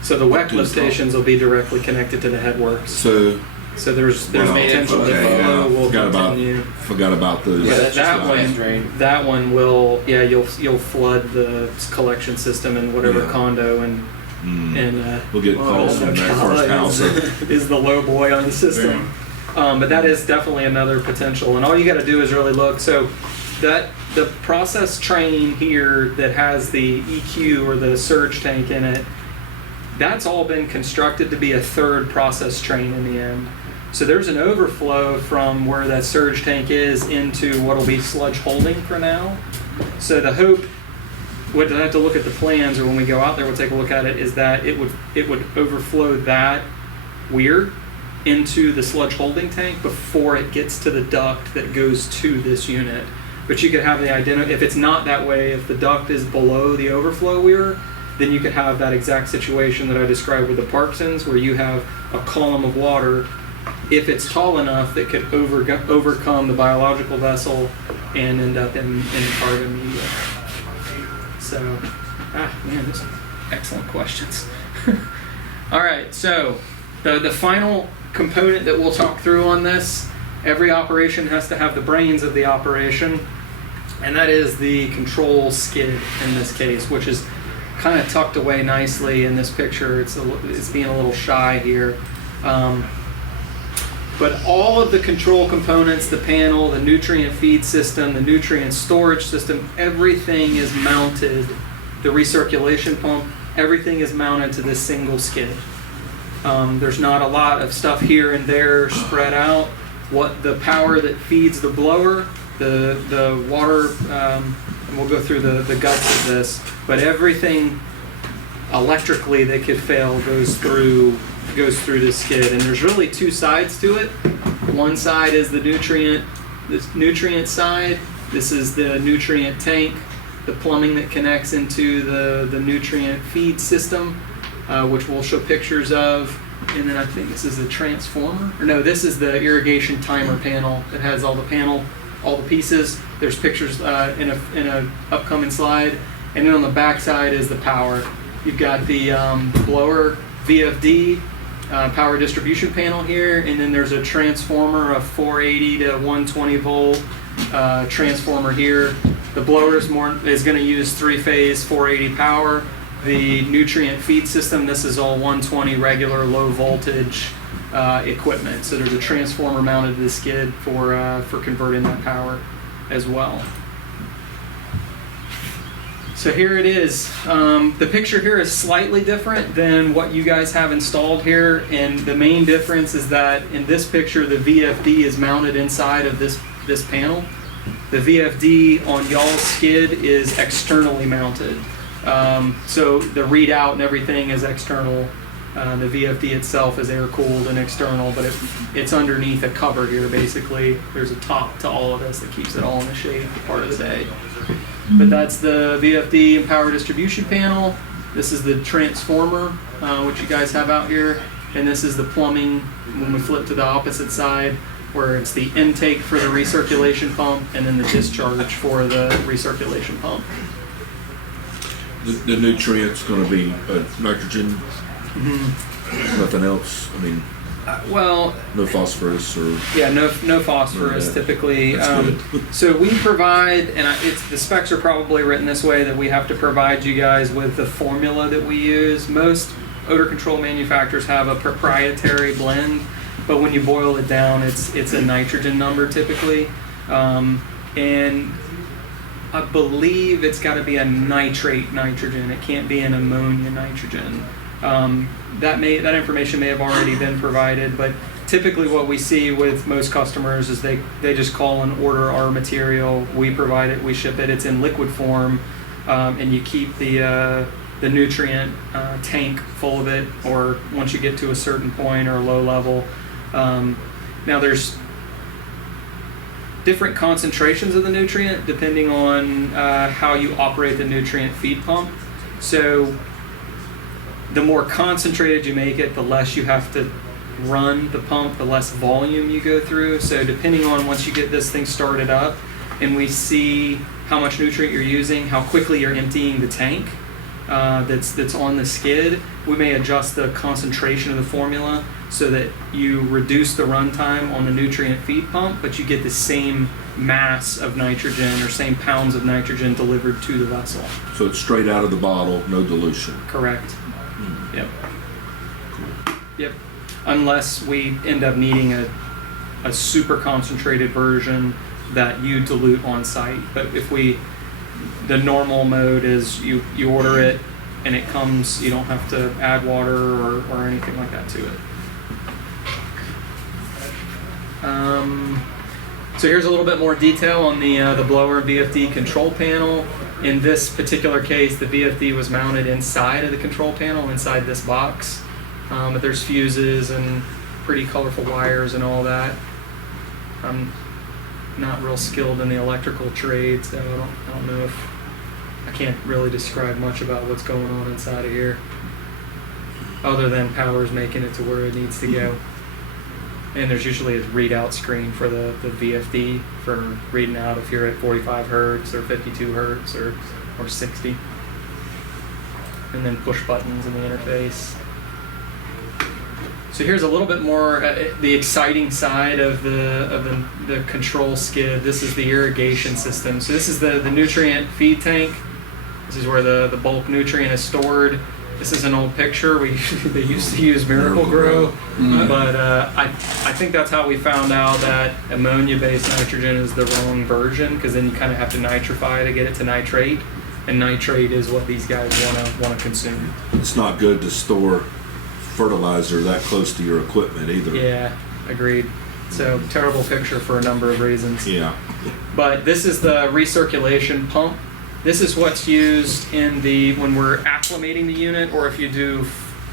So the WEC To the lift top. stations will be directly connected to the headworks. So So there's Wow. potential that Okay, flow yeah. will Forgot about- continue. forgot about those. Yeah, that's that just one. nice drain. That one will. Yeah, you'll flood the collection system in whatever Yeah. condo and We'll get calls from that first house. is the low boy on the system. But that is definitely another potential. And all you got to do is really look. So that the process train here that has the EQ or the surge tank in it, that's all been constructed to be a third process train in the end. So there's an overflow from where that surge tank is into what will be sludge holding for now. So the hope, we'd have to look at the plans, or when we go out there we'll take a look at it, is that it would overflow that weir into the sludge holding tank before it gets to the duct that goes to this unit. But you could have the if it's not that way, if the duct is below the overflow weir, then you could have that exact situation that I described with the Parkinsons, where you have a column of water, if it's tall enough, that could overcome the biological vessel and end up in the cargo media. So, man, these are excellent questions. All right, so the final component that we'll talk through on this, every operation has to have the brains of the operation, and that is the control skid in this case, which is kind of tucked away nicely in this picture. It's being a little shy here. But all of the control components, the panel, the nutrient feed system, the nutrient storage system, everything is mounted, the recirculation pump, everything is mounted to this single skid. There's not a lot of stuff here and there spread out. What the power that feeds the blower, the water, and we'll go through the guts of this, but everything electrically that could fail goes through this skid. And there's really two sides to it. One side is the nutrient side. This is the nutrient tank, the plumbing that connects into the nutrient feed system, which we'll show pictures of. And then I think this is the transformer. Or no, this is the irrigation timer panel. It has all the pieces. There's pictures in a upcoming slide. And then on the back side is the power. You've got the blower VFD power distribution panel here, and then there's a transformer, a 480 to 120 volt transformer here. The blower is going to use 3-phase 480 power. The nutrient feed system, this is all 120 regular low voltage equipment. So there's a transformer mounted to the skid for converting that power as well. So here it is. The picture here is slightly different than what you guys have installed here, and the main difference is that in this picture the VFD is mounted inside of this panel. The VFD on y'all's skid is externally mounted. So the readout and everything is external. The VFD itself is air cooled and external, but it's underneath a cover here basically. There's a top to all of this that keeps it all in the shade for part of the day. But that's the VFD and power distribution panel. This is the transformer, which you guys have out here. And this is the plumbing when we flip to the opposite side, where it's the intake for the recirculation pump and then the discharge for the recirculation pump. The nutrient's going to be nitrogen. Nothing else. I mean, Well, no phosphorus or. yeah, no phosphorus Yeah. typically. That's good. So we provide, and it's the specs are probably written this way, that we have to provide you guys with the formula that we use. Most odor control manufacturers have a proprietary blend, but when you boil it down, it's a nitrogen number typically, and I believe it's got to be a nitrate nitrogen. It can't be an ammonia nitrogen. That information may have already been provided, but typically what we see with most customers is they just call and order our material. We provide it, we ship it. It's in liquid form, and you keep the nutrient tank full of it, or once you get to a certain point or low level. Now there's different concentrations of the nutrient depending on how you operate the nutrient feed pump. So the more concentrated you make it, the less you have to run the pump, the less volume you go through. So depending on once you get this thing started up and we see how much nutrient you're using, how quickly you're emptying the tank that's on the skid, we may adjust the concentration of the formula so that you reduce the runtime on the nutrient feed pump, but you get the same mass of nitrogen or same pounds of nitrogen delivered to the vessel. So it's straight out of the bottle, no dilution. Correct. Yep. Yep. Unless we end up needing a super concentrated version that you dilute on site. But if the normal mode is you order it and it comes, you don't have to add water or anything like that to it. So here's a little bit more detail on the blower and VFD control panel. In this particular case, the VFD was mounted inside of the control panel, inside this box. But there's fuses and pretty colorful wires and all that. I'm not real skilled in the electrical trade, so I don't know if I can't really describe much about what's going on inside of here, other than power's making it to where it needs to go. And there's usually a readout screen for the VFD for reading out if you're at 45 hertz or 52 hertz or 60. And then push buttons in the interface. So here's a little bit more the exciting side of the control skid. This is the irrigation system. So this is the nutrient feed tank. This is where the bulk nutrient is stored. This is an old picture. They used to use Miracle Grow, but I think that's how we found out that ammonia-based nitrogen is the wrong version, because then you kind of have to nitrify to get it to nitrate, and nitrate is what these guys want to consume. It's not good to store fertilizer that close to your equipment either. Yeah, agreed. So terrible picture for a number of reasons. Yeah. But this is the recirculation pump. This is what's used when we're acclimating the unit, or if you do,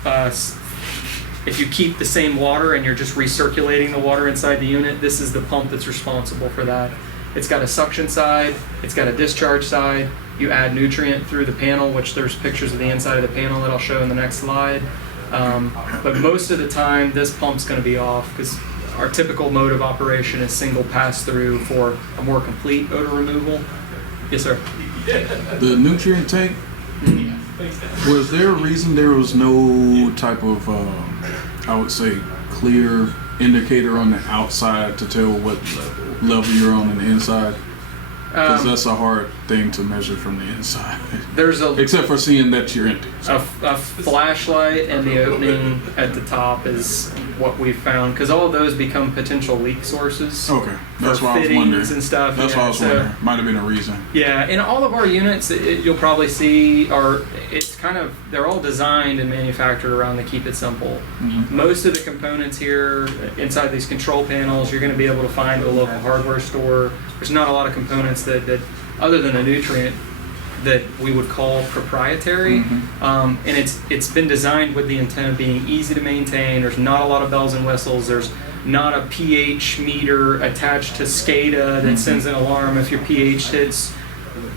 if you keep the same water and you're just recirculating the water inside the unit, this is the pump that's responsible for that. It's got a suction side, it's got a discharge side. You add nutrient through the panel, which there's pictures of the inside of the panel that I'll show in the next slide. But most of the time, this pump's going to be off because our typical mode of operation is single pass-through for a more complete odor removal. Yes, sir. The nutrient tank, was there a reason there was no type of, I would say, clear indicator on the outside to tell what level you're on the inside? Because that's a hard thing to measure from the inside. Except for seeing that you're empty. So. A flashlight and the opening at the top is what we've found, because all of those become potential leak sources. Okay, that's why I was fittings wondering. and stuff. That's why I was wondering. Might have been a reason. Yeah, in all of our units, you'll probably see they're all designed and manufactured around to keep it simple. Mm-hmm. Most of the components here inside these control panels, you're going to be able to find at a local hardware store. There's not a lot of components that other than a nutrient, that we would call proprietary. Mm-hmm. And it's been designed with the intent of being easy to maintain. There's not a lot of bells and whistles. There's not a pH meter attached to SCADA that sends an alarm if your pH hits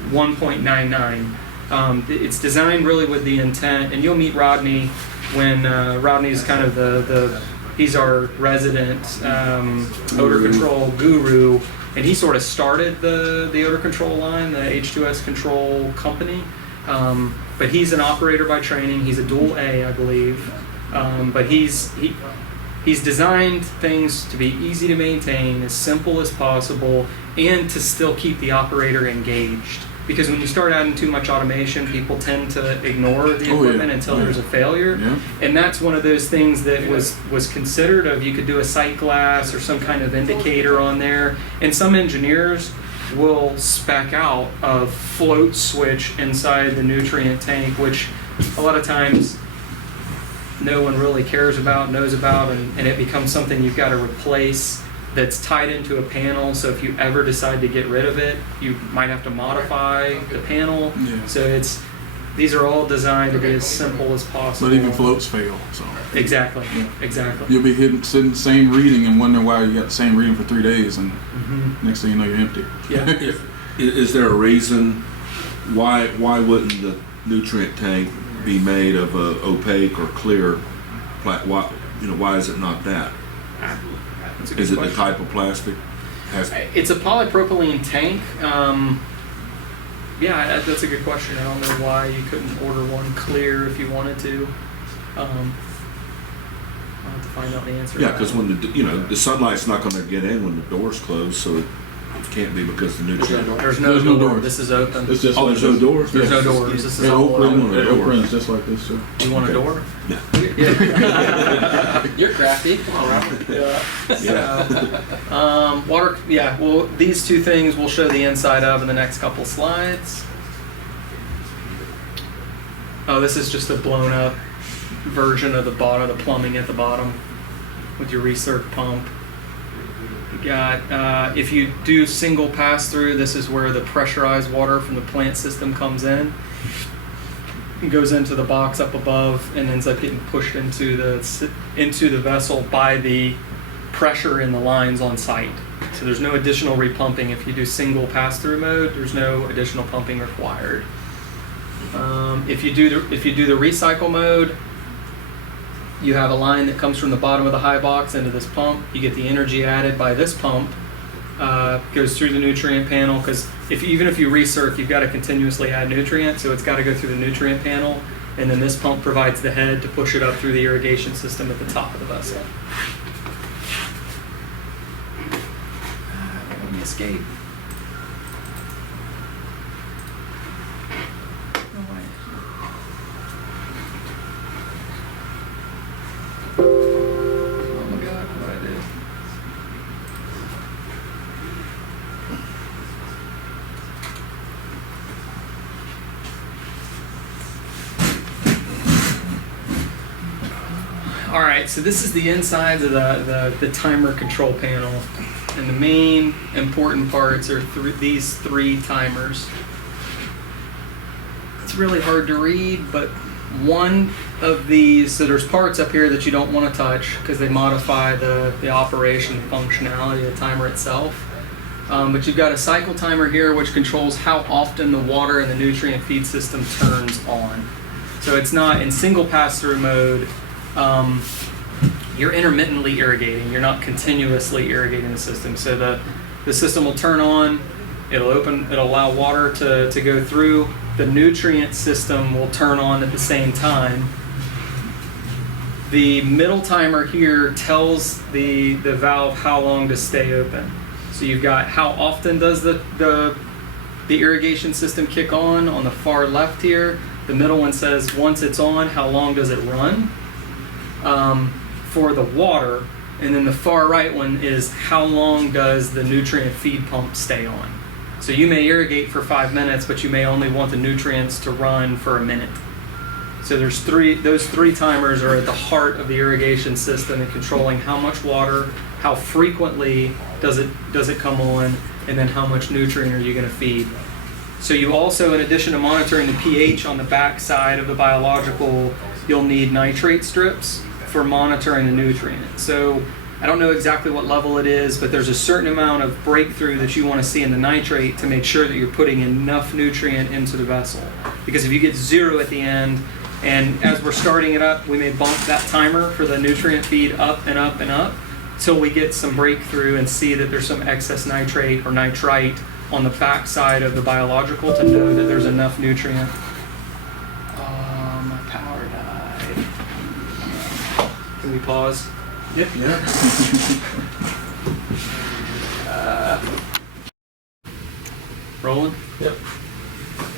1.99. It's designed really with the intent, and you'll meet Rodney when Rodney's kind of he's our resident odor control guru. And he sort of started the odor control line, the H2S control company. But but he's an operator by training. He's a dual A, I believe. But he's designed things to be easy to maintain, as simple as possible, and to still keep the operator engaged. Because when you start adding too much automation, people tend to ignore the equipment until there's a failure. Yeah. And that's one of those things that was considered of, you could do a sight glass or some kind of indicator on there. And some engineers will spec out a float switch inside the nutrient tank, which a lot of times no one really cares about, knows about, and it becomes something you've got to replace that's tied into a panel. So if you ever decide to get rid of it, you might have to modify the panel. Yeah. So these are all designed to be as simple as possible. But even floats fail. So Exactly. Yeah. Exactly. you'll be sitting the same reading and wondering why you got the same reading for 3 days, and Mhm. next thing you know, you're empty. Yeah. Is there a reason why wouldn't the nutrient tank be made of a opaque or clear why is it not that? That's a good Is it the question. type of plastic? It's a polypropylene tank. Yeah, that's a good question. I don't know why you couldn't order one clear if you wanted to. I'll have to find out the answer. Yeah, to because that. when the sunlight's not going to get in when the door's closed, so it can't be because the nutrient. There's no There's no door. doors. This is open. It's just Oh, like there's no this. doors. There's Yeah. no doors. This is It all open. opens, it Door. opens just like this too. You want a Okay. door? Yeah. Yeah. You're crafty. Yeah. Water. Yeah. Well, these two things we'll show the inside of in the next couple slides. Oh, this is just a blown up version of the bottom, the plumbing at the bottom, with your recirc pump. You got, if you do single pass through, this is where the pressurized water from the plant system comes in. It goes into the box up above and ends up getting pushed into the vessel by the pressure in the lines on site. So there's no additional repumping. If you do single pass through mode, there's no additional pumping required. If you do the recycle mode, you have a line that comes from the bottom of the high box into this pump. You get the energy added by this pump. Goes through the nutrient panel, because even if you recirc, you've got to continuously add nutrient, so it's got to go through the nutrient panel, and then this pump provides the head to push it up through the irrigation system at the top of the vessel. Let me escape. Oh my God, what I did. All right, so this is the insides of the timer control panel, and the main important parts are these three timers. It's really hard to read, but one of these, so there's parts up here that you don't want to touch because they modify the operation, the functionality of the timer itself. But you've got a cycle timer here which controls how often the water in the nutrient feed system turns on. So it's not in single pass-through mode. You're intermittently irrigating. You're not continuously irrigating the system. So the system will turn on. It'll allow water to go through. The nutrient system will turn on at the same time. The middle timer here tells the valve how long to stay open. So you've got how often does the irrigation system kick on the far left here. The middle one says once it's on, how long does it run for the water. And then the far right one is how long does the nutrient feed pump stay on. So you may irrigate for 5 minutes, but you may only want the nutrients to run for a minute. So those three timers are at the heart of the irrigation system and controlling how much water, how frequently does it come on, and then how much nutrient are you going to feed. So you also, in addition to monitoring the pH on the back side of the biological, you'll need nitrate strips for monitoring the nutrient. So I don't know exactly what level it is, but there's a certain amount of breakthrough that you want to see in the nitrate to make sure that you're putting enough nutrient into the vessel. Because if you get 0 at the end, and as we're starting it up, we may bump that timer for the nutrient feed up and up and up till we get some breakthrough and see that there's some excess nitrate or nitrite on the back side of the biological to know that there's enough nutrient. we pause? Yeah. Rolling? Yep.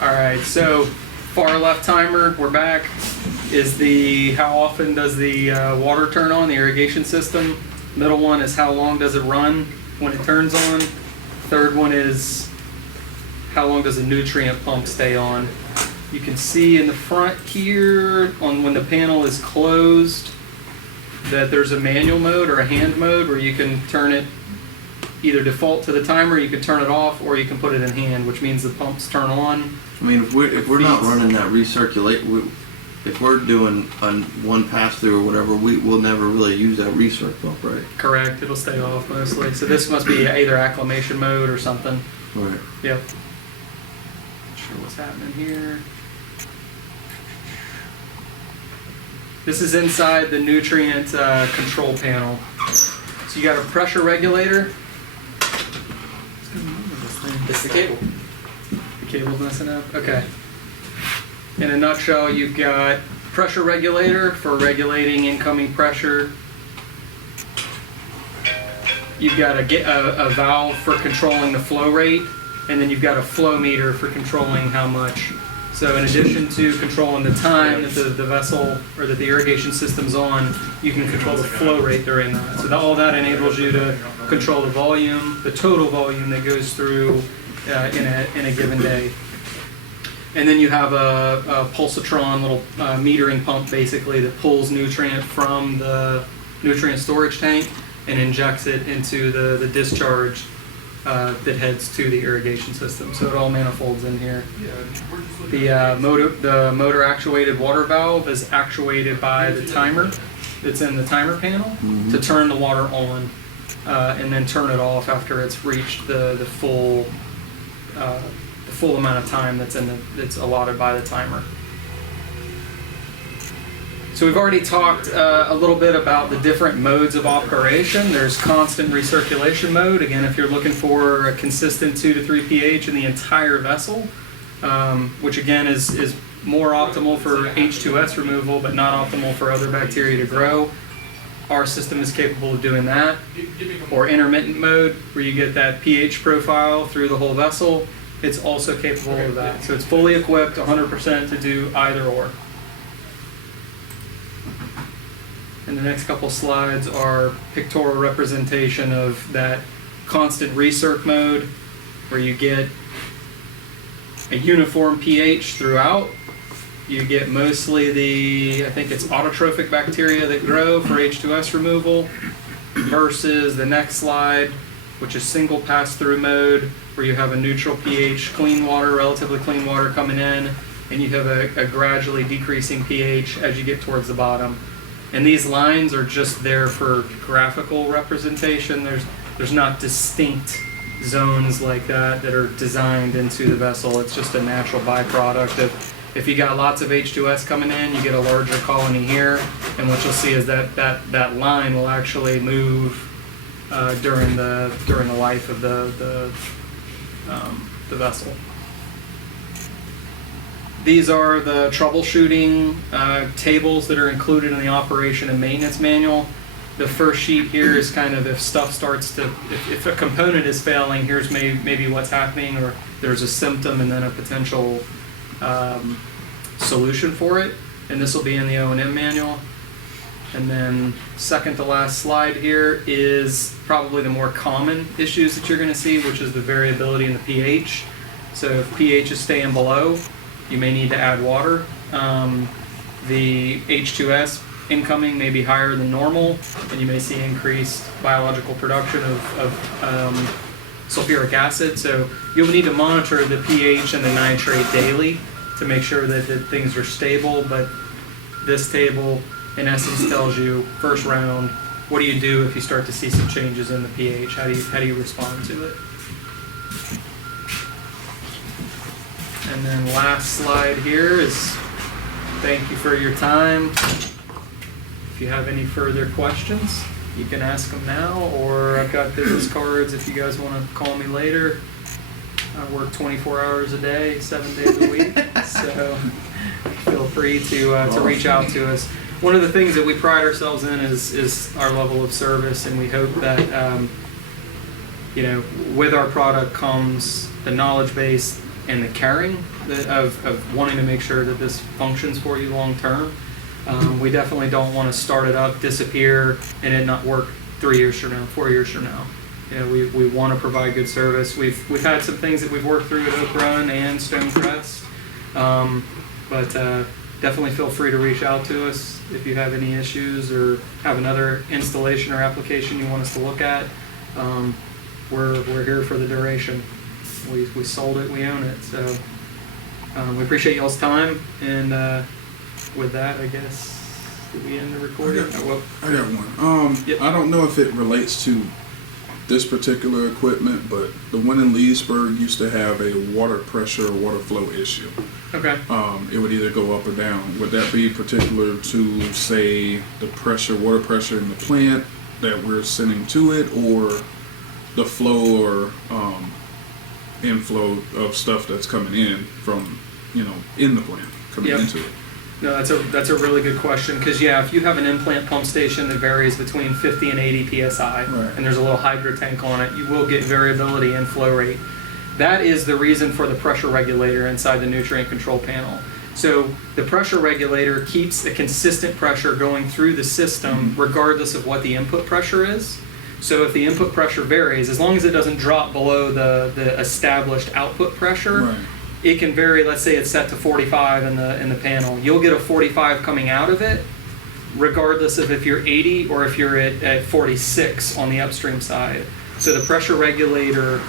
All right, so far left timer, we're back, is the how often does the water turn on, the irrigation system. Middle one is how long does it run when it turns on. Third one is how long does the nutrient pump stay on. You can see in the front here, on when the panel is closed, that there's a manual mode or a hand mode where you can turn it either default to the timer, you can turn it off, or you can put it in hand, which means the pumps turn on. I mean, if we're not running that recirculate, if we're doing one pass through or whatever, we'll never really use that recirc pump, right? Correct, it'll stay off mostly. So this must be either acclimation mode or something. Right. Yep. Not sure what's happening here. This is inside the nutrient control panel. So you got a pressure regulator. What's going on with this thing? It's the cable. The cable's messing up? Okay. In a nutshell, you've got pressure regulator for regulating incoming pressure. You've got a valve for controlling the flow rate, and then you've got a flow meter for controlling how much. So in addition to controlling the time that the vessel or that the irrigation system's on, you can control the flow rate during that. So all that enables you to control the volume, the total volume that goes through in a given day. And then you have a pulsatron little metering pump basically that pulls nutrient from the nutrient storage tank and injects it into the discharge that heads to the irrigation system. So it all manifolds in here. The motor actuated water valve is actuated by the timer that's in the timer panel to turn the water on and then turn it off after it's reached the full amount of time that's allotted by the timer. So we've already talked a little bit about the different modes of operation. There's constant recirculation mode. Again, if you're looking for a consistent 2 to 3 pH in the entire vessel, which again is more optimal for H2S removal, but not optimal for other bacteria to grow. Our system is capable of doing that. Or intermittent mode, where you get that pH profile through the whole vessel. It's also capable of that. So it's fully equipped 100% to do either or. And the next couple slides are pictorial representation of that constant recirc mode, where you get a uniform pH throughout. You get mostly I think it's autotrophic bacteria that grow for H2S removal, versus the next slide, which is single pass-through mode, where you have a neutral pH, clean water, relatively clean water coming in, and you have a gradually decreasing pH as you get towards the bottom. And these lines are just there for graphical representation. There's not distinct zones like that are designed into the vessel. It's just a natural byproduct of, if you got lots of H2S coming in, you get a larger colony here, and what you'll see is that line will actually move during the life of the vessel. These are the troubleshooting tables that are included in the operation and maintenance manual. The first sheet here is kind of if stuff starts to, if a component is failing, here's maybe what's happening, or there's a symptom and then a potential solution for it. And this will be in the O&M manual. And then second to last slide here is probably the more common issues that you're going to see, which is the variability in the pH. So if pH is staying below, you may need to add water. The H2S incoming may be higher than normal, and you may see increased biological production of sulfuric acid. So you'll need to monitor the pH and the nitrate daily to make sure that things are stable. But this table, in essence, tells you first round, what do you do if you start to see some changes in the pH? How do you respond to it? And then last slide here is thank you for your time. If you have any further questions, you can ask them now, or I've got business cards if you guys want to call me later. I work 24 hours a day, 7 days a week, so feel free to reach out to us. one of the things that we pride ourselves in is our level of service, and we hope that with our product comes the knowledge base and the caring of wanting to make sure that this functions for you long term. We definitely don't want to start it up, disappear, and it not work 3 years from now, 4 years from now. We want to provide good service. We've had some things that we've worked through at Oak Run and Stonecrest, but definitely feel free to reach out to us if you have any issues or have another installation or application you want us to look at. We're here for the duration. We sold it, we own it. So we appreciate y'all's time, and with that, I guess, did we end the recording? I got one. Yep. I don't know if it relates to this particular equipment, but the one in Leesburg used to have a water pressure or water flow issue. Okay. It would either go up or down. Would that be particular to, say, the water pressure in the plant that we're sending to it, or the flow or inflow of stuff that's coming in from, in the plant, coming Yep. into it? No, that's a really good question, because if you have an in-plant pump station that varies between 50 and 80 psi, Right. and there's a little hydro tank on it, you will get variability in flow rate. That is the reason for the pressure regulator inside the nutrient control panel. So the pressure regulator keeps a consistent pressure going through the system regardless of what the input pressure is. So if the input pressure varies, as long as it doesn't drop below the established output pressure, Right. it can vary. Let's say it's set to 45 in the panel. You'll get a 45 coming out of it, regardless of if you're 80 or if you're at 46 on the upstream side. So the pressure regulator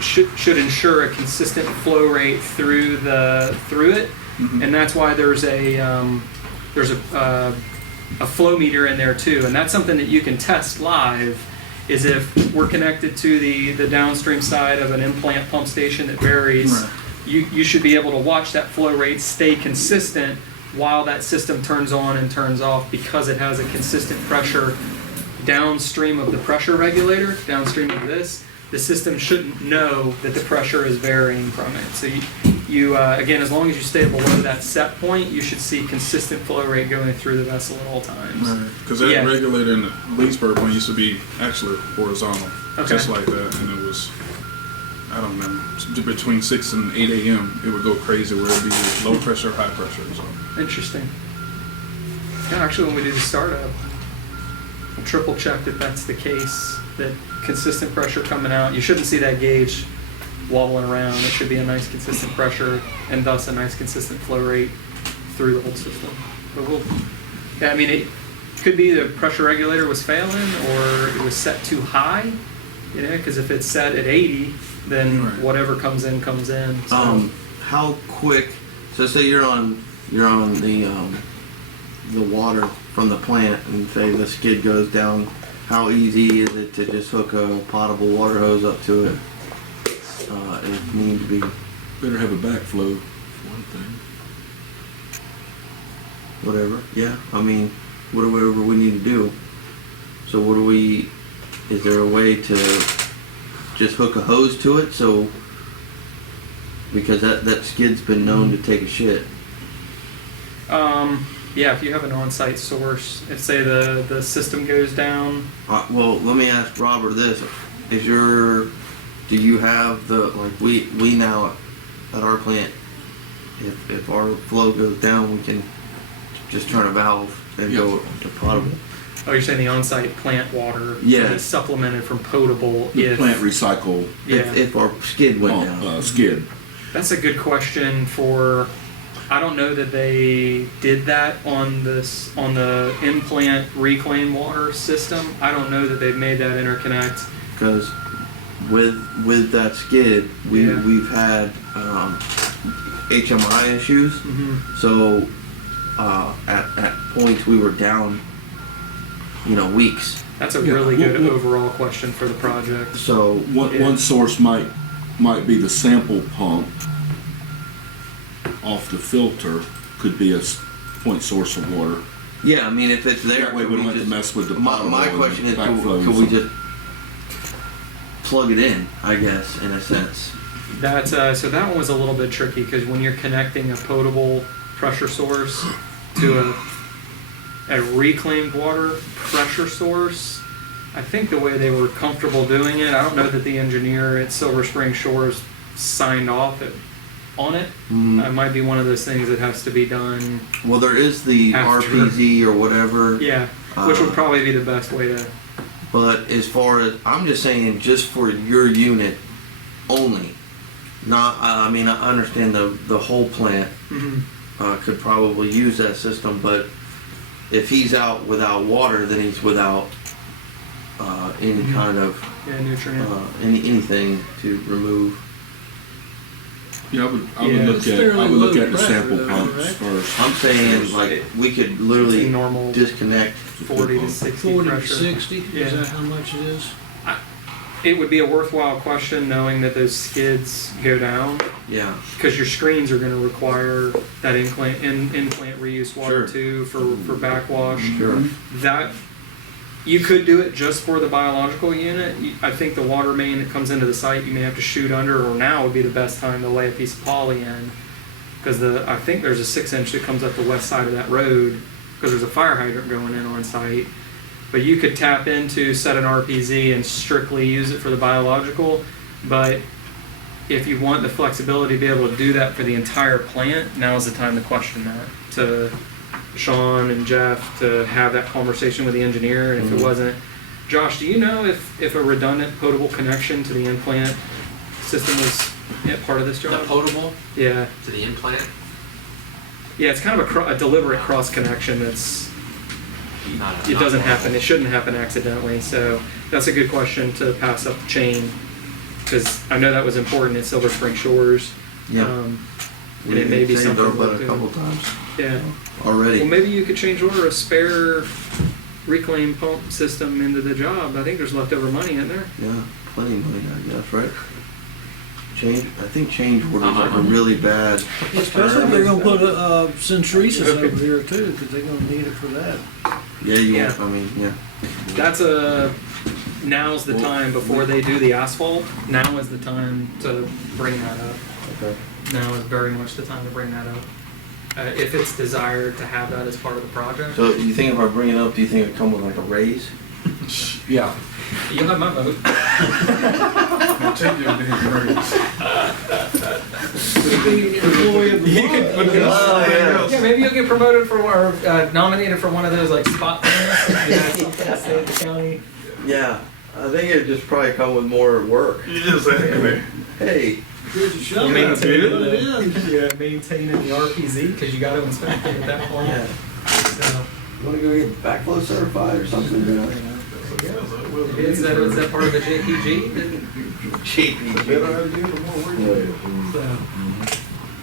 should ensure a consistent flow rate through it, and that's why there's a flow meter in there too, and that's something that you can test live. Is if we're connected to the downstream side of an in-plant pump station that varies. Right. You should be able to watch that flow rate stay consistent while that system turns on and turns off, because it has a consistent pressure downstream of the pressure regulator, downstream of this. The system shouldn't know that the pressure is varying from it. So you again, as long as you stay below that set point, you should see consistent flow rate going through the vessel at all times. Right. Because that Yeah. regulator in the Leesburg one used to be actually horizontal, Okay. just like that, and it was, I don't know, between 6 and 8 a.m. it would go crazy where it'd be low pressure, high pressure. So. Interesting. Yeah, actually, when we do the startup, we'll triple check that that's the case, that consistent pressure coming out. You shouldn't see that gauge wobbling around. It should be a nice consistent pressure, and thus a nice consistent flow rate through the whole system. But it could be the pressure regulator was failing, or it was set too high, because if it's set at 80, then Right. whatever comes in. So. How quick? So say you're on the water from the plant, and say the skid goes down. How easy is it to just hook a potable water hose up to it? If need be. Better have a backflow, for one thing. Whatever. Yeah. Whatever we need to do. So is there a way to just hook a hose to it? So, because that skid's been known to take a shit. If you have an on-site source, if say the system goes down. Well, let me ask Robert this: do you have we now at our plant? If our flow goes down, we can just turn a valve and go to potable. Oh, you're saying the on-site plant water Yeah. is supplemented from potable The plant recycle If our skid went down. skid. That's a good question for. I don't know that they did that on the in-plant reclaim water system. I don't know that they've made that interconnect. Because with that skid, we've had HMI issues. Mm-hmm. So at points we were down, weeks. That's a really good overall question for the project. So One source might be the sample pump off the filter, could be a point source of water. yeah, if it's there, That way we don't have to mess with the My potable question and is, backflows. could we just plug it in? I guess in a sense. That's so that one was a little bit tricky, because when you're connecting a potable pressure source to a reclaimed water pressure source. I think the way they were comfortable doing it, I don't know that the engineer at Silver Spring Shores signed off on it. It might be one of those things that has to be done. Well, there is the After. RPZ or whatever. Yeah, which would probably be the best way to. But as far as, I'm just saying, just for your unit only. Not, I mean, I understand the whole plant could probably use that system, but if he's out without water, then he's without any kind of Yeah, nutrient. anything to remove. Yeah, I would Yeah, look it's at fairly low the pressure, sample though, pumps right? first. I'm saying, like, we could It's literally a normal disconnect. 40 to 60 40 to pressure. 60, Yeah. is that how much it is? It would be a worthwhile question knowing that those skids go down, Yeah. because your screens are going to require that in-plant reuse water Sure. too for backwash. Sure. That you could do it just for the biological unit. I think the water main that comes into the site you may have to shoot under, or now would be the best time to lay a piece of poly in, because I think there's a 6-inch that comes up the west side of that road because there's a fire hydrant going in on site. But you could tap into, set an RPZ and strictly use it for the biological. But if you want the flexibility to be able to do that for the entire plant, now is the time to question that. To Sean and Jeff to have that conversation with the engineer. And if it wasn't, Josh, do you know if a redundant potable connection to the in-plant system was part of this The job? potable Yeah. to the implant? Yeah, it's kind of a deliberate cross connection that's. Not It doesn't normal. happen. It shouldn't happen accidentally. So that's a good question to pass up the chain, because I know that was important at Silver Spring Shores. Yeah. And it may be changed something our to butt look a at. couple times Yeah. already. Well, maybe you could change order a spare reclaim pump system into the job. I think there's leftover money in there. Yeah, plenty of money, I guess, right? I think change orders are really bad. Especially if they're gonna put a centrisis over here too, because they're gonna need it for that. Yeah, you Yeah. won't, I mean, yeah. That's now's the time before they do the asphalt. Now is the time to bring that up. Okay. Now is very much the time to bring that up. If it's desired to have that as part of the project. So you think if I bring it up, do you think it'd come with like a raise? Yeah. You'll have my vote. Now take your damn grades. Being employee of the month. Yeah, maybe you'll get promoted for or nominated for one of those like spot grants. You have something to say at the county. Yeah, I think it'd just probably come with more work. Exactly. Hey, Here's a shovel. Maintaining Put it in. maintaining the RPZ because you got to inspect it at that point. yeah. So, Want to go get backflow certified or something? is that part of the JPG? JPG. So,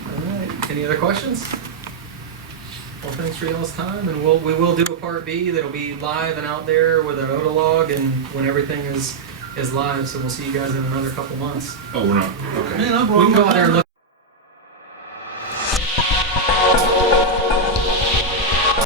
all right. Any other questions? Well, thanks for y'all's time, and we will do a part B that'll be live and out there with an Odalog and when everything is live. So we'll see you guys in another couple months. Oh, we're not. Okay. Man, I We brought can go my out there and look.